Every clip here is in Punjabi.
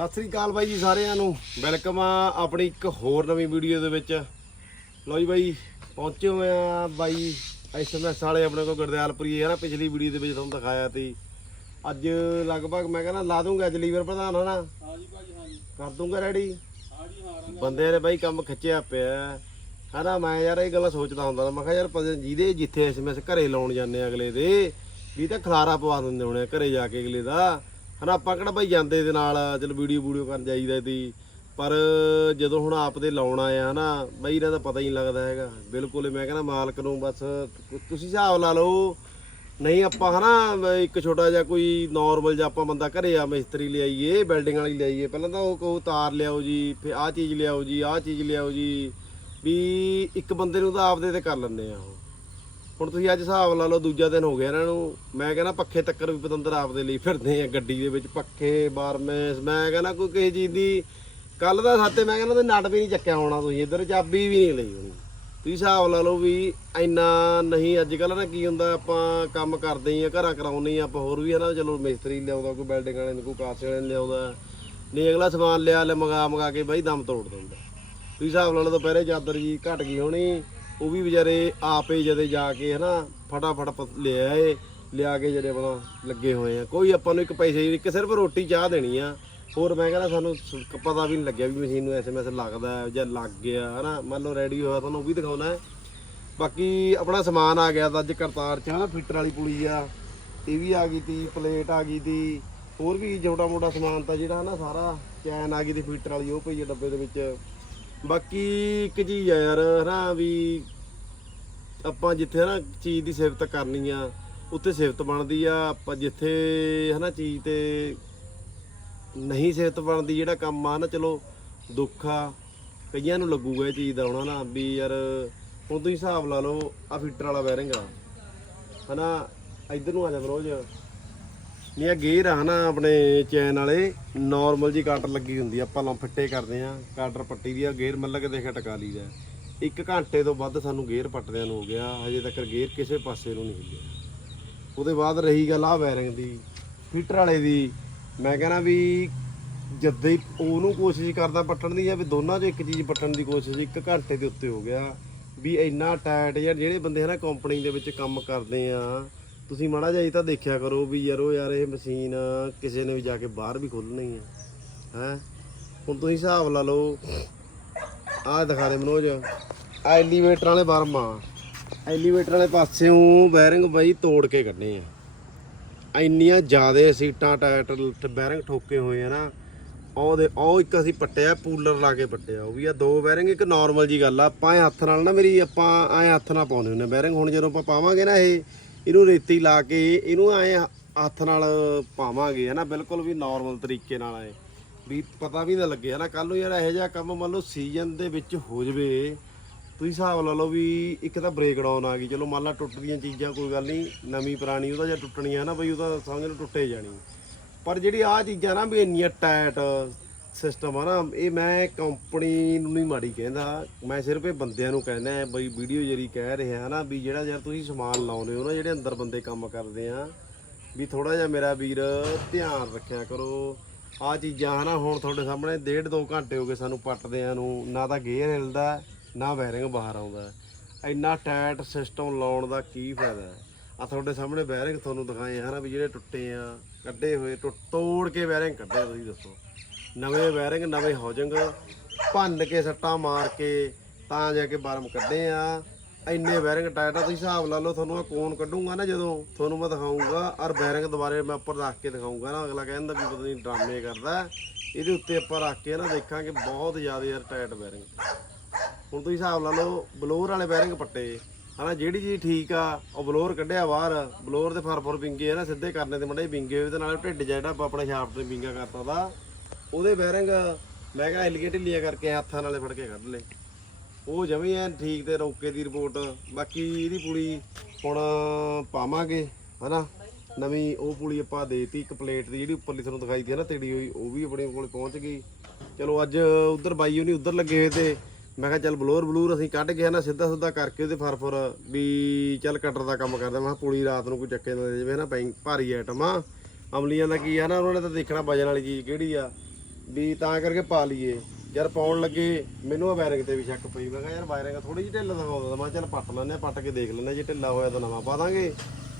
ਸਤਿ ਸ੍ਰੀ ਅਕਾਲ ਬਾਈ ਜੀ ਸਾਰਿਆਂ ਨੂੰ। ਵੈਲਕਮ ਆ ਆਪਣੀ ਇੱਕ ਹੋਰ ਨਵੀਂ ਵੀਡੀਓ ਦੇ ਵਿੱਚ। ਲਓ ਜੀ ਬਾਈ ਪਹੁੰਚੇ ਹੋਏ ਆ ਬਾਈ ਐਸਐਮਐਸ ਵਾਲੇ ਆਪਣੇ ਕੋਲ ਗੁਰਦਿਆਲਪੁਰੀ। ਹੈ ਨਾ ਪਿਛਲੀ ਵੀਡੀਓ ਦੇ ਵਿੱਚ ਤੁਹਾਨੂੰ ਦਿਖਾਇਆ ਸੀ। ਅੱਜ ਲਗਭਗ ਮੈਂ ਕਹਿੰਦਾ ਲਾ ਦੂੰਗਾ ਅੱਜ ਲੀਵਰ ਪ੍ਰਧਾਨ ਹਨਾ? ਹਾਂਜੀ ਭਾਜੀ ਹਾਂਜੀ। ਕਰ ਦੂੰਗਾ ਰੈਡੀ ਹਾਂ ਰੰਗ ਬੰਦੇ ਨੇ ਬਾਈ ਕੰਮ ਖਿੱਚਿਆ ਪਿਆ। ਹਨਾ ਮੈਂ ਯਾਰ ਇਹ ਗੱਲਾਂ ਸੋਚਦਾ ਹੁੰਦਾ ਮੈਂ ਕਿਹਾ ਯਾਰ ਜਿਹਦੇ ਜਿੱਥੇ ਐਸਐਮਐਸ ਘਰੇ ਲਾਉਣ ਜਾਂਦੇ ਆ ਅਗਲੇ ਦੇ ਵੀ ਤਾਂ ਖਲਾਰਾ ਪਵਾ ਦਿੰਦੇ ਹੋਣੇ ਘਰੇ ਜਾ ਕੇ ਅਗਲੇ ਦਾ। ਹਨਾ, ਆਪਾਂ ਕਿਹੜਾ ਬਾਈ ਜਾਂਦੇ ਦੇ ਨਾਲ, ਚਲ ਵੀਡੀਓ ਵੀਡੀਓ ਕਰਨ ਜਾਈਦਾ ਤੀ ਪਰ ਜਦੋਂ ਹੁਣ ਆਪ ਦੇ ਲਾਉਣ ਆਏ ਆ ਨਾ ਬਾਈ ਇਹਨਾਂ ਦਾ ਪਤਾ ਹੀ ਨਹੀਂ ਲੱਗਦਾ ਹੈਗਾ। ਬਿਲਕੁਲ ਮੈਂ ਕਹਿੰਦਾ ਮਾਲਕ ਨੂੰ ਬਸ ਤੁਸੀਂ ਹਿਸਾਬ ਲਾ ਲਓ, ਨਹੀਂ ਆਪਾਂ ਹਨਾ, ਇੱਕ ਛੋਟਾ ਜਿਹਾ ਕੋਈ ਨਾਰਮਲ ਜਿਹਾ ਆਪਾਂ ਬੰਦਾ ਘਰੇ ਆ, ਮਿਸਤਰੀ ਲਿਆਈਏ ਬਿਲਡਿੰਗ ਵਾਲੀ ਲਿਆਈਏ। ਪਹਿਲਾਂ ਤਾਂ ਉਹ ਕਹੋ ਤਾਰ ਲਿਆਓ ਜੀ, ਫਿਰ ਆਹ ਚੀਜ਼ ਲਿਆਓ ਜੀ, ਆਹ ਚੀਜ਼ ਲਿਆਓ ਜੀ। ਵੀ ਇੱਕ ਬੰਦੇ ਨੂੰ ਤਾਂ ਆਪਦੇ ਤੇ ਕਰ ਲੈਂਦੇ ਆ ਉਹ। ਹੁਣ ਤੁਸੀਂ ਅੱਜ ਹਿਸਾਬ ਲਾ ਲਓ ਦੂਜਾ ਦਿਨ ਹੋ ਗਿਆ ਇਹਨਾਂ ਨੂੰ, ਮੈਂ ਕਹਿੰਦਾ ਪੱਖੇ ਤੱਕਰ ਵੀ ਪਤੰਦਰ ਆਪਦੇ ਲਈ ਫਿਰਦੇ ਆ ਗੱਡੀ ਦੇ ਵਿੱਚ, ਪੱਖੇ ਬਾਰਮੇਸ ਮੈਂ ਕਹਿੰਦਾ ਕੋਈ ਕਿਸੇ ਚੀਜ਼ ਦੀ ਕੱਲ ਦਾ ਸਾਤੇ ਮੈਂ ਕਹਿੰਦਾ ਤੇ ਨਟ ਵੀ ਨਹੀਂ ਚੱਕਿਆ ਹੋਣਾ ਤੁਸੀਂ, ਇੱਧਰ ਚਾਬੀ ਵੀ ਨਹੀਂ ਲਈ ਹੋਣੀ। ਤੁਸੀਂ ਹਿਸਾਬ ਲਾ ਲਓ ਵੀ ਇੰਨਾ ਨਹੀਂ ਅੱਜ ਕੱਲ ਨਾ ਕੀ ਹੁੰਦਾ, ਆਪਾਂ ਕੰਮ ਕਰਦੇ ਹੀ ਆ, ਘਰਾਂ ਕਰਾਉਂਦੇ ਹੀ ਆ, ਆਪਾਂ ਹੋਰ ਵੀ ਹਨਾ, ਚਲੋ ਮਿਸਤਰੀ ਲਿਆਉਂਦਾ, ਕੋਈ ਬਿਲਡਿੰਗ ਵਾਲੇ ਨੂੰ, ਕੋਈ ਕਾਸੇ ਵਾਲੇ ਨੂੰ ਲਿਆਉਂਦਾ, ਨਹੀਂ ਅਗਲਾ ਸਮਾਨ ਲਿਆ ਲੈ ਮੰਗਾ ਮੰਗਾ ਕੇ ਬਾਈ ਦਮ ਤੋੜ ਦਿੰਦਾ। ਤੁਸੀਂ ਹਿਸਾਬ ਲਾ ਲਓ ਦੁਪਹਿਰੇ ਚਾਦਰ ਜੀ ਘਟ ਗਈ ਹੋਣੀ ਉਹ ਵੀ ਵਿਚਾਰੇ ਆਪੇ ਜਦੇ ਜਾ ਕੇ ਹਨਾ, ਫਟਾਫਟ ਪ- ਲੈ ਆਏ, ਲਿਆ ਕੇ ਜਿਹੜੇ ਆਪਣਾ ਲੱਗੇ ਹੋਏ ਆ। ਕੋਈ ਆਪਾਂ ਨੂੰ ਇੱਕ ਪੈਸੇ ਦੀ ਇੱਕ ਸਿਰਫ ਰੋਟੀ ਚਾਹ ਦੇਣੀ ਆ। ਹੋਰ ਮੈਂ ਕਹਿੰਦਾ ਸਾਨੂੰ ਸ- ਪਤਾ ਵੀ ਨਹੀਂ ਲੱਗਿਆ ਵੀ ਮਸ਼ੀਨ ਨੂੰ ਐਸਐਮਐਸ ਲੱਗਦਾ ਹੈ ਜਾਂ ਲੱਗ ਗਿਆ, ਹਨਾ। ਮੰਨ ਲਓ ਰੈਡੀ ਹੋਇਆ, ਤੁਹਾਨੂੰ ਉਹ ਵੀ ਦਿਖਾਉਣਾ ਹੈ। ਬਾਕੀ ਆਪਣਾ ਸਮਾਨ ਆ ਗਿਆ ਤਾਂ ਅੱਜ ਕਰਤਾਰ ਚ, ਹਨਾ, ਫਿੱਟਰ ਵਾਲੀ ਪੁਲੀ ਆ। ਇਹ ਵੀ ਆ ਗਈ ਤੀ, ਪਲੇਟ ਆ ਗਈ ਤੀ। ਹੋਰ ਵੀ ਛੋਟਾ ਮੋਟਾ ਸਮਾਨ ਤਾਂ ਜਿਹੜਾ, ਹਨਾ, ਸਾਰਾ ਚੈਨ ਆ ਗਈ ਤੀ ਫਿੱਟਰ ਵਾਲੀ, ਉਹ ਪਈ ਆ ਡੱਬੇ ਦੇ ਵਿੱਚ। ਬਾਕੀ ਇੱਕ ਚੀਜ਼ ਆ ਯਾਰ, ਹਨਾ ਵੀ ਆਪਾਂ ਜਿੱਥੇ ਹਨਾ ਚੀਜ਼ ਦੀ ਸਿਫਤ ਕਰਨੀ ਆ, ਉੱਥੇ ਸਿਫਤ ਬਣਦੀ ਆ, ਆਪਾਂ ਜਿੱਥੇ ਹਨਾ ਚੀਜ਼ ਤੇ ਨਹੀਂ ਸਿਫਤ ਬਣਦੀ ਜਿਹੜਾ ਕੰਮ ਆ ਨਾ, ਚਲੋ ਦੁੱਖ ਆ, ਕਈਆਂ ਨੂੰ ਲੱਗੂਗਾ ਇਹ ਚੀਜ਼ ਦਾ ਹੋਣਾ ਨਾ ਵੀ ਯਾਰ ਹੁਣ ਤੁਸੀਂ ਹਿਸਾਬ ਲਾ ਲਓ ਆ ਫਿੱਟਰ ਵਾਲਾ ਬੈਰਿੰਗ ਆ, ਹਨਾ, ਇੱਧਰ ਨੂੰ ਆ ਜਾ ਬਰੋਜ ਨਹੀਂ ਆ ਗੇਅਰ ਆ ਨਾ ਆਪਣੇ ਚੈਨ ਵਾਲੇ। ਨਾਰਮਲ ਜੀ ਕਾਟਰ ਲੱਗੀ ਹੁੰਦੀ ਆ, ਆਪਾਂ ਲਾਂ ਫਿੱਟੇ ਕਰਦੇ ਆ। ਕਾਟਰ ਪੱਟੀ ਦੀ ਆ, ਗੇਅਰ ਮੱਲਕ ਦੇਖਿਆ ਟਕਾ ਲਈਦਾ ਇੱਕ ਘੰਟੇ ਤੋਂ ਵੱਧ ਸਾਨੂੰ ਗੇਅਰ ਪੱਟਦਿਆਂ ਨੂੰ ਹੋ ਗਿਆ, ਹਜੇ ਤੱਕ ਗੇਅਰ ਕਿਸੇ ਪਾਸੇ ਨੂੰ ਨਹੀਂ ਹਿੱਲਿਆ ਉਹਦੇ ਬਾਅਦ ਰਹੀ ਗੱਲ ਆ ਵਾਇਰਿੰਗ ਦੀ, ਫਿੱਟਰ ਵਾਲੇ ਦੀ। ਮੈਂ ਕਹਿੰਦਾ ਵੀ ਜਦ ਹੀ ਉਹਨੂੰ ਕੋਸ਼ਿਸ਼ ਕਰਦਾ ਪੱਟਣ ਦੀ ਜਾਂ ਵੀ ਦੋਨਾਂ 'ਚੋਂ ਇੱਕ ਚੀਜ਼ ਪੱਟਣ ਦੀ ਕੋਸ਼ਿਸ਼, ਇੱਕ ਘੰਟੇ ਦੇ ਉੱਤੇ ਹੋ ਗਿਆ। ਵੀ ਇੰਨਾ ਟਾਈਟ ਯਾਰ ਜਿਹੜੇ ਬੰਦੇ ਹਨਾ ਕੰਪਨੀ ਦੇ ਵਿੱਚ ਕੰਮ ਕਰਦੇ ਆ ਤੁਸੀਂ ਮਾੜਾ ਜਿਹਾ ਇਹ ਤਾਂ ਦੇਖਿਆ ਕਰੋ ਵੀ ਯਾਰੋ ਯਾਰ ਇਹ ਮਸ਼ੀਨ ਕਿਸੇ ਨੇ ਵੀ ਜਾ ਕੇ ਬਾਹਰ ਵੀ ਖੋਲਣੀ ਹੈ ਹੈ? ਹੁਣ ਤੁਸੀਂ ਹਿਸਾਬ ਲਾ ਲਓ, ਆਹ ਦਿਖਾ ਦੇ ਮਨੋਜ ਆ ਐਲੀਵੇਟਰ ਵਾਲੇ ਬਰਮਾ ਐਲੀਵੇਟਰ ਵਾਲੇ ਪਾਸਿਓਂ ਬੈਰਿੰਗ ਬਾਈ ਤੋੜ ਕੇ ਕੱਢੇ ਆ। ਇੰਨੀਆਂ ਜ਼ਿਆਦੇ ਸੀਟਾਂ, ਟਾਇਰ ਤੇ ਬੈਰਿੰਗ ਠੋਕੇ ਹੋਏ ਆ ਨਾ ਉਹ ਦੇ ਉਹ ਇੱਕ ਅਸੀਂ ਪੱਟਿਆ, ਪੂਲਰ ਲਾ ਕੇ ਪੱਟਿਆ, ਉਹ ਵੀ ਆ ਦੋ ਬੈਰਿੰਗ ਇੱਕ ਨਾਰਮਲ ਜੀ ਗੱਲ ਆ। ਆਪਾਂ ਐਂ ਹੱਥ ਨਾਲ ਨਾ ਮੇਰੀ ਆਪਾਂ ਐਂ ਹੱਥ ਨਾਲ ਪਾਉਂਦੇ ਹੁੰਦੇ ਬੈਰਿੰਗ ਹੁਣ ਜਦੋਂ ਆਪਾਂ ਪਾਵਾਂਗੇ ਨਾ ਇਹ ਇਹਨੂੰ ਰੇਤੀ ਲਾ ਕੇ ਇਹਨੂੰ ਐਂ ਹੱਥ ਨਾਲ ਪਾਵਾਂਗੇ ਹੈ ਨਾ ਬਿਲਕੁਲ ਵੀ ਨਾਰਮਲ ਤਰੀਕੇ ਨਾਲ ਐ। ਵੀ ਪਤਾ ਵੀ ਨਾ ਲੱਗੇ ਹੈ ਨਾ ਕੱਲ ਨੂੰ ਯਾਰ ਇਹੋ ਜਿਹਾ ਕੰਮ ਮੰਨ ਲਓ ਸੀਜ਼ਨ ਦੇ ਵਿੱਚ ਹੋ ਜਵੇ, ਤੁਸੀਂ ਹਿਸਾਬ ਲਾ ਲਓ ਵੀ ਇੱਕ ਤਾਂ ਬ੍ਰੇਕ ਡਾਊਨ ਆ ਗਈ। ਚਲੋ ਮੰਨ ਲਾ ਟੁੱਟਦੀਆਂ ਚੀਜ਼ਾਂ ਕੋਈ ਗੱਲ ਨਹੀਂ, ਨਵੀਂ ਪੁਰਾਣੀ ਉਹਦਾ ਜਾਂ ਟੁੱਟਣੀ ਆ ਨਾ ਬਈ ਉਹਦਾ ਸਮਝ ਲਓ ਟੁੱਟੇ ਜਾਣੀ। ਪਰ ਜਿਹੜੀ ਆ ਚੀਜ਼ਾਂ ਨਾ ਵੀ ਇੰਨੀਆਂ ਟਾਈਟ ਸਿਸਟਮ ਆ ਨਾ, ਇਹ ਮੈਂ ਕੰਪਨੀ ਨੂੰ ਨਹੀਂ ਮਾੜੀ ਕਹਿੰਦਾ। ਮੈਂ ਸਿਰਫ ਇਹ ਬੰਦਿਆਂ ਨੂੰ ਕਹਿੰਦਾ ਬਈ ਵੀਡੀਓ ਜਿਹੜੀ ਕਹਿ ਰਿਹਾ ਨਾ ਵੀ ਜਿਹੜਾ ਯਾਰ ਤੁਸੀਂ ਸਮਾਨ ਲਾਉਂਦੇ ਹੋ ਨਾ, ਜਿਹੜੇ ਅੰਦਰ ਬੰਦੇ ਕੰਮ ਕਰਦੇ ਆ, ਵੀ ਥੋੜਾ ਜਿਹਾ ਮੇਰਾ ਵੀਰ ਧਿਆਨ ਰੱਖਿਆ ਕਰੋ। ਆ ਚੀਜ਼ਾਂ ਹਨਾ, ਹੁਣ ਤੁਹਾਡੇ ਸਾਹਮਣੇ ਡੇਢ ਦੋ ਘੰਟੇ ਹੋ ਗਏ ਸਾਨੂੰ ਪੱਟਦਿਆਂ ਨੂੰ, ਨਾ ਤਾਂ ਗੇਅਰ ਹਿਲਦਾ, ਨਾ ਵਾਇਰਿੰਗ ਬਾਹਰ ਆਉਂਦਾ। ਇੰਨਾ ਟਾਈਟ ਸਿਸਟਮ ਲਾਉਣ ਦਾ ਕੀ ਫਾਇਦਾ ਹੈ? ਆ ਤੁਹਾਡੇ ਸਾਹਮਣੇ ਵਾਇਰਿੰਗ ਤੁਹਾਨੂੰ ਦਿਖਾਏ ਹਨਾ, ਵੀ ਜਿਹੜੇ ਟੁੱਟੇ ਆ, ਕੱਢੇ ਹੋਏ ਟੁੱਟ ਤੋੜ ਕੇ ਵਾਇਰਿੰਗ ਕੱਢਿਆ, ਤੁਸੀਂ ਦੱਸੋ। ਨਵੇਂ ਬੈਰਿੰਗ ਨਵੇਂ ਹੋਜੰਗ, ਭੰਨ ਕੇ ਸੱਟਾਂ ਮਾਰ ਕੇ ਤਾਂ ਜਾ ਕੇ ਬਰਮ ਕੱਢੇ ਆ। ਇੰਨੇ ਬੈਰਿੰਗ ਟਾਈਟ ਆ ਤੁਸੀਂ ਹਿਸਾਬ ਲਾ ਲਓ, ਤੁਹਾਨੂੰ ਆ ਕੋਨ ਕੱਢੂੰਗਾ ਨਾ ਜਦੋਂ, ਤੁਹਾਨੂੰ ਮੈਂ ਦਿਖਾਉਂਗਾ ਔਰ ਬੈਰਿੰਗ ਦੁਬਾਰੇ ਮੈਂ ਉੱਪਰ ਰੱਖ ਕੇ ਦਿਖਾਉਂਗਾ ਨਾ। ਅਗਲਾ ਕਹਿੰਦਾ ਵੀ ਪਤਾ ਨਹੀਂ ਡਰਾਮੇ ਕਰਦਾ। ਇਹਦੇ ਉੱਤੇ ਆਪਾਂ ਰੱਖ ਕੇ ਨਾ ਦੇਖਾਂਗੇ ਬਹੁਤ ਜ਼ਿਆਦਾ ਯਾਰ ਟਾਈਟ ਬੈਰਿੰਗ ਹੁਣ ਤੁਸੀਂ ਹਿਸਾਬ ਲਾ ਲਓ, ਬਲੋਰ ਵਾਲੇ ਬੈਰਿੰਗ ਪੱਟੇ। ਹਨਾ, ਜਿਹੜੀ ਚੀਜ਼ ਠੀਕ ਆ, ਉਹ ਬਲੋਰ ਕੱਢਿਆ ਬਾਹਰ। ਬਲੋਰ ਦੇ ਫਰਫਰ ਵਿੰਗੇ ਆ ਨਾ, ਸਿੱਧੇ ਕਰਨੇ ਤੇ ਮੜੇ ਵਿੰਗੇ ਹੋਏ ਤੇ ਨਾਲ ਢਿੱਡ ਜਿਹਾ ਜਿਹੜਾ ਆਪਾਂ ਆਪਣੇ ਸ਼ਾਫਟ ਤੇ ਵਿੰਗਾ ਕਰਤਾ ਦਾ ਉਹਦੇ ਬੈਰਿੰਗ ਮੈਂ ਕਿਹਾ ਹਿੱਲੀਆਂ ਢਿੱਲੀਆਂ ਕਰਕੇ ਹੱਥਾਂ ਨਾਲੇ ਫੜ ਕੇ ਕੱਢ ਲਏ। ਉਹ ਜਮੀ ਐਨ ਠੀਕ ਤੇ ਰੋਕੇ ਦੀ ਰਿਪੋਰਟ। ਬਾਕੀ ਇਹਦੀ ਪੁਲੀ ਹੁਣ ਪਾਵਾਂਗੇ, ਹਨਾ? ਨਵੀਂ ਉਹ ਪੁਲੀ ਆਪਾਂ ਦੇਤੀ, ਇੱਕ ਪਲੇਟ ਦੀ ਜਿਹੜੀ ਉੱਪਰਲੀ ਤੁਹਾਨੂੰ ਦਿਖਾਈ ਦੀ ਹੈ ਨਾ ਤੇੜੀ ਹੋਈ, ਉਹ ਵੀ ਆਪਣੇ ਕੋਲ ਪਹੁੰਚ ਗਈ। ਚਲੋ ਅੱਜ ਉਧਰ ਬਾਈ ਉਹਨੀ ਉਧਰ ਲੱਗੇ ਹੋਏ ਤੇ ਮੈਂ ਕਿਹਾ ਚੱਲ ਬਲੋਰ ਬਲੂਰ ਅਸੀਂ ਕੱਢ ਕੇ ਨਾ ਸਿੱਧਾ ਸਿੱਧਾ ਕਰਕੇ ਉਹਦੇ ਫਰਫਰ ਵੀ ਚੱਲ ਕਟਰ ਦਾ ਕੰਮ ਕਰਦਾ। ਮੈਂ ਕਿਹਾ ਪੁਲੀ ਰਾਤ ਨੂੰ ਕੋਈ ਚੱਕੇ ਨਾ ਦੇ ਜਾਵੇ ਨਾ ਬੈਂ- ਭਾਰੀ ਆਈਟਮ ਆ। ਅਮਲੀਆਂ ਦਾ ਕੀ ਆ ਨਾ, ਉਹਨਾਂ ਨੇ ਤਾਂ ਦੇਖਣਾ ਵਜਨ ਵਾਲੀ ਚੀਜ਼ ਕਿਹੜੀ ਆ। ਵੀ ਤਾਂ ਕਰਕੇ ਪਾ ਲਈਏ। ਯਾਰ ਪਾਉਣ ਲੱਗੇ ਮੈਨੂੰ ਆ ਵਾਇਰਿੰਗ ਤੇ ਵੀ ਸ਼ੱਕ ਪਈ। ਮੈਂ ਕਿਹਾ ਯਾਰ ਵਾਇਰਿੰਗ ਥੋੜੀ ਜਿਹੀ ਢਿੱਲ ਦਿਖਾਉਂਦਾ ਤਾਂ ਮੈਂ ਚੱਲ ਪੱਟ ਲੈਂਦੇ ਆ ਪੱਟ ਕੇ ਦੇਖ ਲੈਂਦੇ ਆ, ਜੇ ਢਿੱਲਾ ਹੋਇਆ ਤਾਂ ਨਵਾਂ ਪਾ ਦਾਂਗੇ।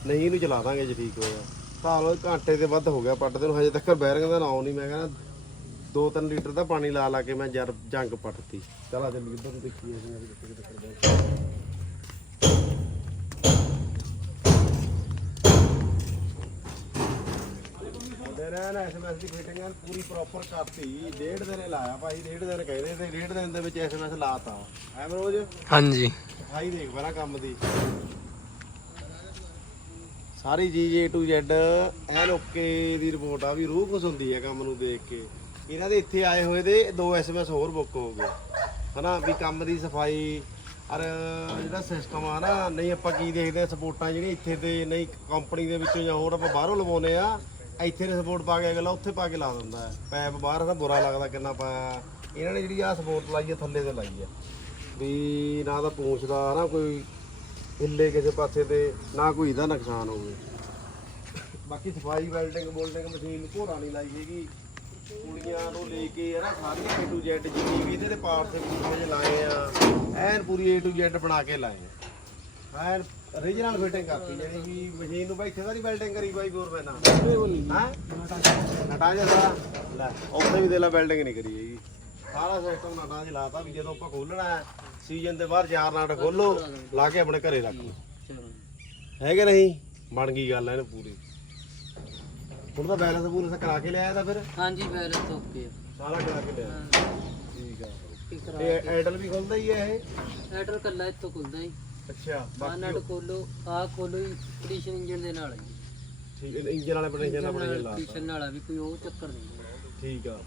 ਨਹੀਂ ਇਹਨੂੰ ਚਲਾ ਦਾਂਗੇ ਜੇ ਠੀਕ ਹੋਇਆ। ਤਾਂ ਲੋ ਘੰਟੇ ਦੇ ਵੱਧ ਹੋ ਗਿਆ ਪੱਟਦੇ ਨੂੰ ਹਜੇ ਤੱਕ ਵਾਇਰਿੰਗ ਦਾ ਨਾਮ ਨਹੀਂ ਮੈਂ ਕਹਿੰਦਾ 2-3 ਲੀਟਰ ਦਾ ਪਾਣੀ ਲਾ ਲਾ ਕੇ ਮੈਂ ਜਰ ਜੰਗ ਪੱਟਤੀ ਚਲ ਚੱਲ ਇੱਧਰ ਨੂੰ ਦੇਖੀਏ ਅਸੀਂ ਕਿੱਥੇ ਕਿੱਥੇ ਕਰਦੇ ਨੇ ਐਸਐਮਐਸ ਦੀ ਫਿਟਿੰਗ ਪੂਰੀ ਪ੍ਰੋਪਰ ਕਰਤੀ। ਡੇਢ ਦਿਨ ਲਾਇਆ ਭਾਈ ਡੇਢ ਦਿਨ ਕਹਿੰਦੇ ਤੇ ਡੇਢ ਦਿਨ ਦੇ ਵਿੱਚ ਐਸਐਮਐਸ ਲਾਤਾ। ਐ ਮਰੋਜ ਹਾਂਜੀ। ਸਫ਼ਾਈ ਦੇਖ ਕੰਮ ਦੀ। ਸਾਰੀ ਜੀ A to Z N okay the report ਆ ਵੀ ਰੂਹ ਖੁਸ਼ ਹੁੰਦੀ ਹੈ ਕੰਮ ਨੂੰ ਦੇਖ ਕੇ। ਇਹਨਾਂ ਦੇ ਇੱਥੇ ਆਏ ਹੋਏ ਦੇ ਦੋ ਐਸਐਮਐਸ ਹੋਰ ਬੁੱਕ ਹੋ ਗਏ। ਹਨਾ ਵੀ ਕੰਮ ਦੀ ਸਫ਼ਾਈ ਔਰ ਜਿਹੜਾ ਸਿਸਟਮ ਆ ਨਾ ਨਹੀਂ ਆਪਾਂ ਕੀ ਦੇਖਦੇ ਸਪੋਰਟਾਂ ਜਿਹੜੀਆਂ ਇੱਥੇ ਤੇ ਨਹੀਂ ਕੰਪਨੀ ਦੇ ਵਿੱਚੋਂ ਜਾਂ ਹੋਰ ਆਪਾਂ ਬਾਹਰੋਂ ਲਵਾਉਨੇ ਆ ਇੱਥੇ ਨੇ ਸਪੋਰਟ ਪਾ ਕੇ ਅਗਲਾ ਉੱਥੇ ਪਾ ਕੇ ਲਾ ਦਿੰਦਾ ਹੈ। ਪੈਪ ਬਾਹਰ ਦਾ ਬੁਰਾ ਲੱਗਦਾ ਕਿੰਨਾ ਪਾਇਆ ਇਹਨਾਂ ਨੇ ਜਿਹੜੀ ਆ ਸਪੋਰਟ ਲਾਈ ਹੈ ਥੱਲੇ ਤੇ ਲਾਈ ਹੈ ਵੀ ਨਾ ਤਾਂ ਪੂੰਛਦਾ, ਨਾ ਕੋਈ ਹਿੱਲੇ ਕਿਸੇ ਪਾਸੇ ਤੇ, ਨਾ ਕੋਈ ਇਹਦਾ ਨੁਕਸਾਨ ਹੋਵੇ। ਬਾਕੀ ਸਫ਼ਾਈ ਵੈਲਡਿੰਗ ਬੋਲਡਿੰਗ ਮਸ਼ੀਨ ਘੋੜਾ ਨਹੀਂ ਲਾਈ ਹੈਗੀ। ਕੁੜੀਆਂ ਤੋਂ ਲੈ ਕੇ ਹੈ ਨਾ, ਸਾਰੀਆਂ A to Z ਜਿੰਨੀ ਵੀ ਇਹਦੇ ਦੇ ਪਾਰਟਸ ਪੂਰੇ ਲਾਏ ਆ, ਐਨ ਪੂਰੀ A to Z ਬਣਾ ਕੇ ਲਾਏ ਆ। ਐਨ ਓਰੀਜਨਲ ਫਿਟਿੰਗ ਕਰਤੀ ਜਾਨੀ ਵੀ ਮਸ਼ੀਨ ਨੂੰ ਬੈਠੇ ਸਾਰੀ ਵੈਲਡਿੰਗ ਕਰੀ ਬਾਈ ਬੋਰ ਮੈਨਾਂ ਹਾਂ? ਨਟਾ ਜਿਹਾ ਲੈ ਉੱਥੇ ਵੀ ਦੇ ਲਾ ਵੈਲਡਿੰਗ ਨਹੀਂ ਕਰੀ ਹੈਗੀ। ਸਾਰਾ ਸਿਸਟਮ ਨਟਾਂ 'ਚ ਲਾਤਾ ਵੀ ਜਦੋਂ ਆਪਾਂ ਖੋਲਣਾ ਹੈ ਸੀਜ਼ਨ ਦੇ ਬਾਅਦ ਚਾਰ ਨਟ ਖੋਲੋ ਲਾ ਕੇ ਆਪਣੇ ਘਰੇ ਰੱਖ ਲਓ। ਹੈ ਕਿ ਨਹੀਂ? ਬਣ ਗਈ ਗੱਲ ਇਹਨੂੰ ਪੂਰੀ। ਹੁਣ ਤਾਂ ਬੈਲੈਂਸ ਬੂਲੈਂਸ ਕਰਾ ਕੇ ਲਿਆਇਆ ਤਾਂ ਫਿਰ। ਹਾਂਜੀ ਬੈਲੈਂਸ ਓਕੇ ਸਾਰਾ ਕਰਾ ਕੇ ਲਿਆ ਠੀਕ ਆ। ਇਹ ਐਡਲ ਵੀ ਖੁੱਲਦਾ ਹੀ ਹੈ ਇਹ? ਐਟਰ ਕੱਲਾ ਇੱਥੋਂ ਖੁੱਲਦਾ ਹੀ। ਅੱਛਾ ਆ ਬਾਕੀ ਨਟ ਖੋਲੋ ਆ ਖੋਲੋ ਹੀ ਕੰਡੀਸ਼ਨ ਇੰਜਨ ਦੇ ਨਾਲ ਹੀ ਠੀਕ ਇੰਜਨ ਵਾਲੇ ਬਣੇ ਜਾਂਦਾ ਬਣੇ ਲਾ ਕੰਡੀਸ਼ਨ ਨਾਲ ਆ ਵੀ ਕੋਈ ਉਹ ਚੱਕਰ ਨਹੀਂ। ਠੀਕ ਆ।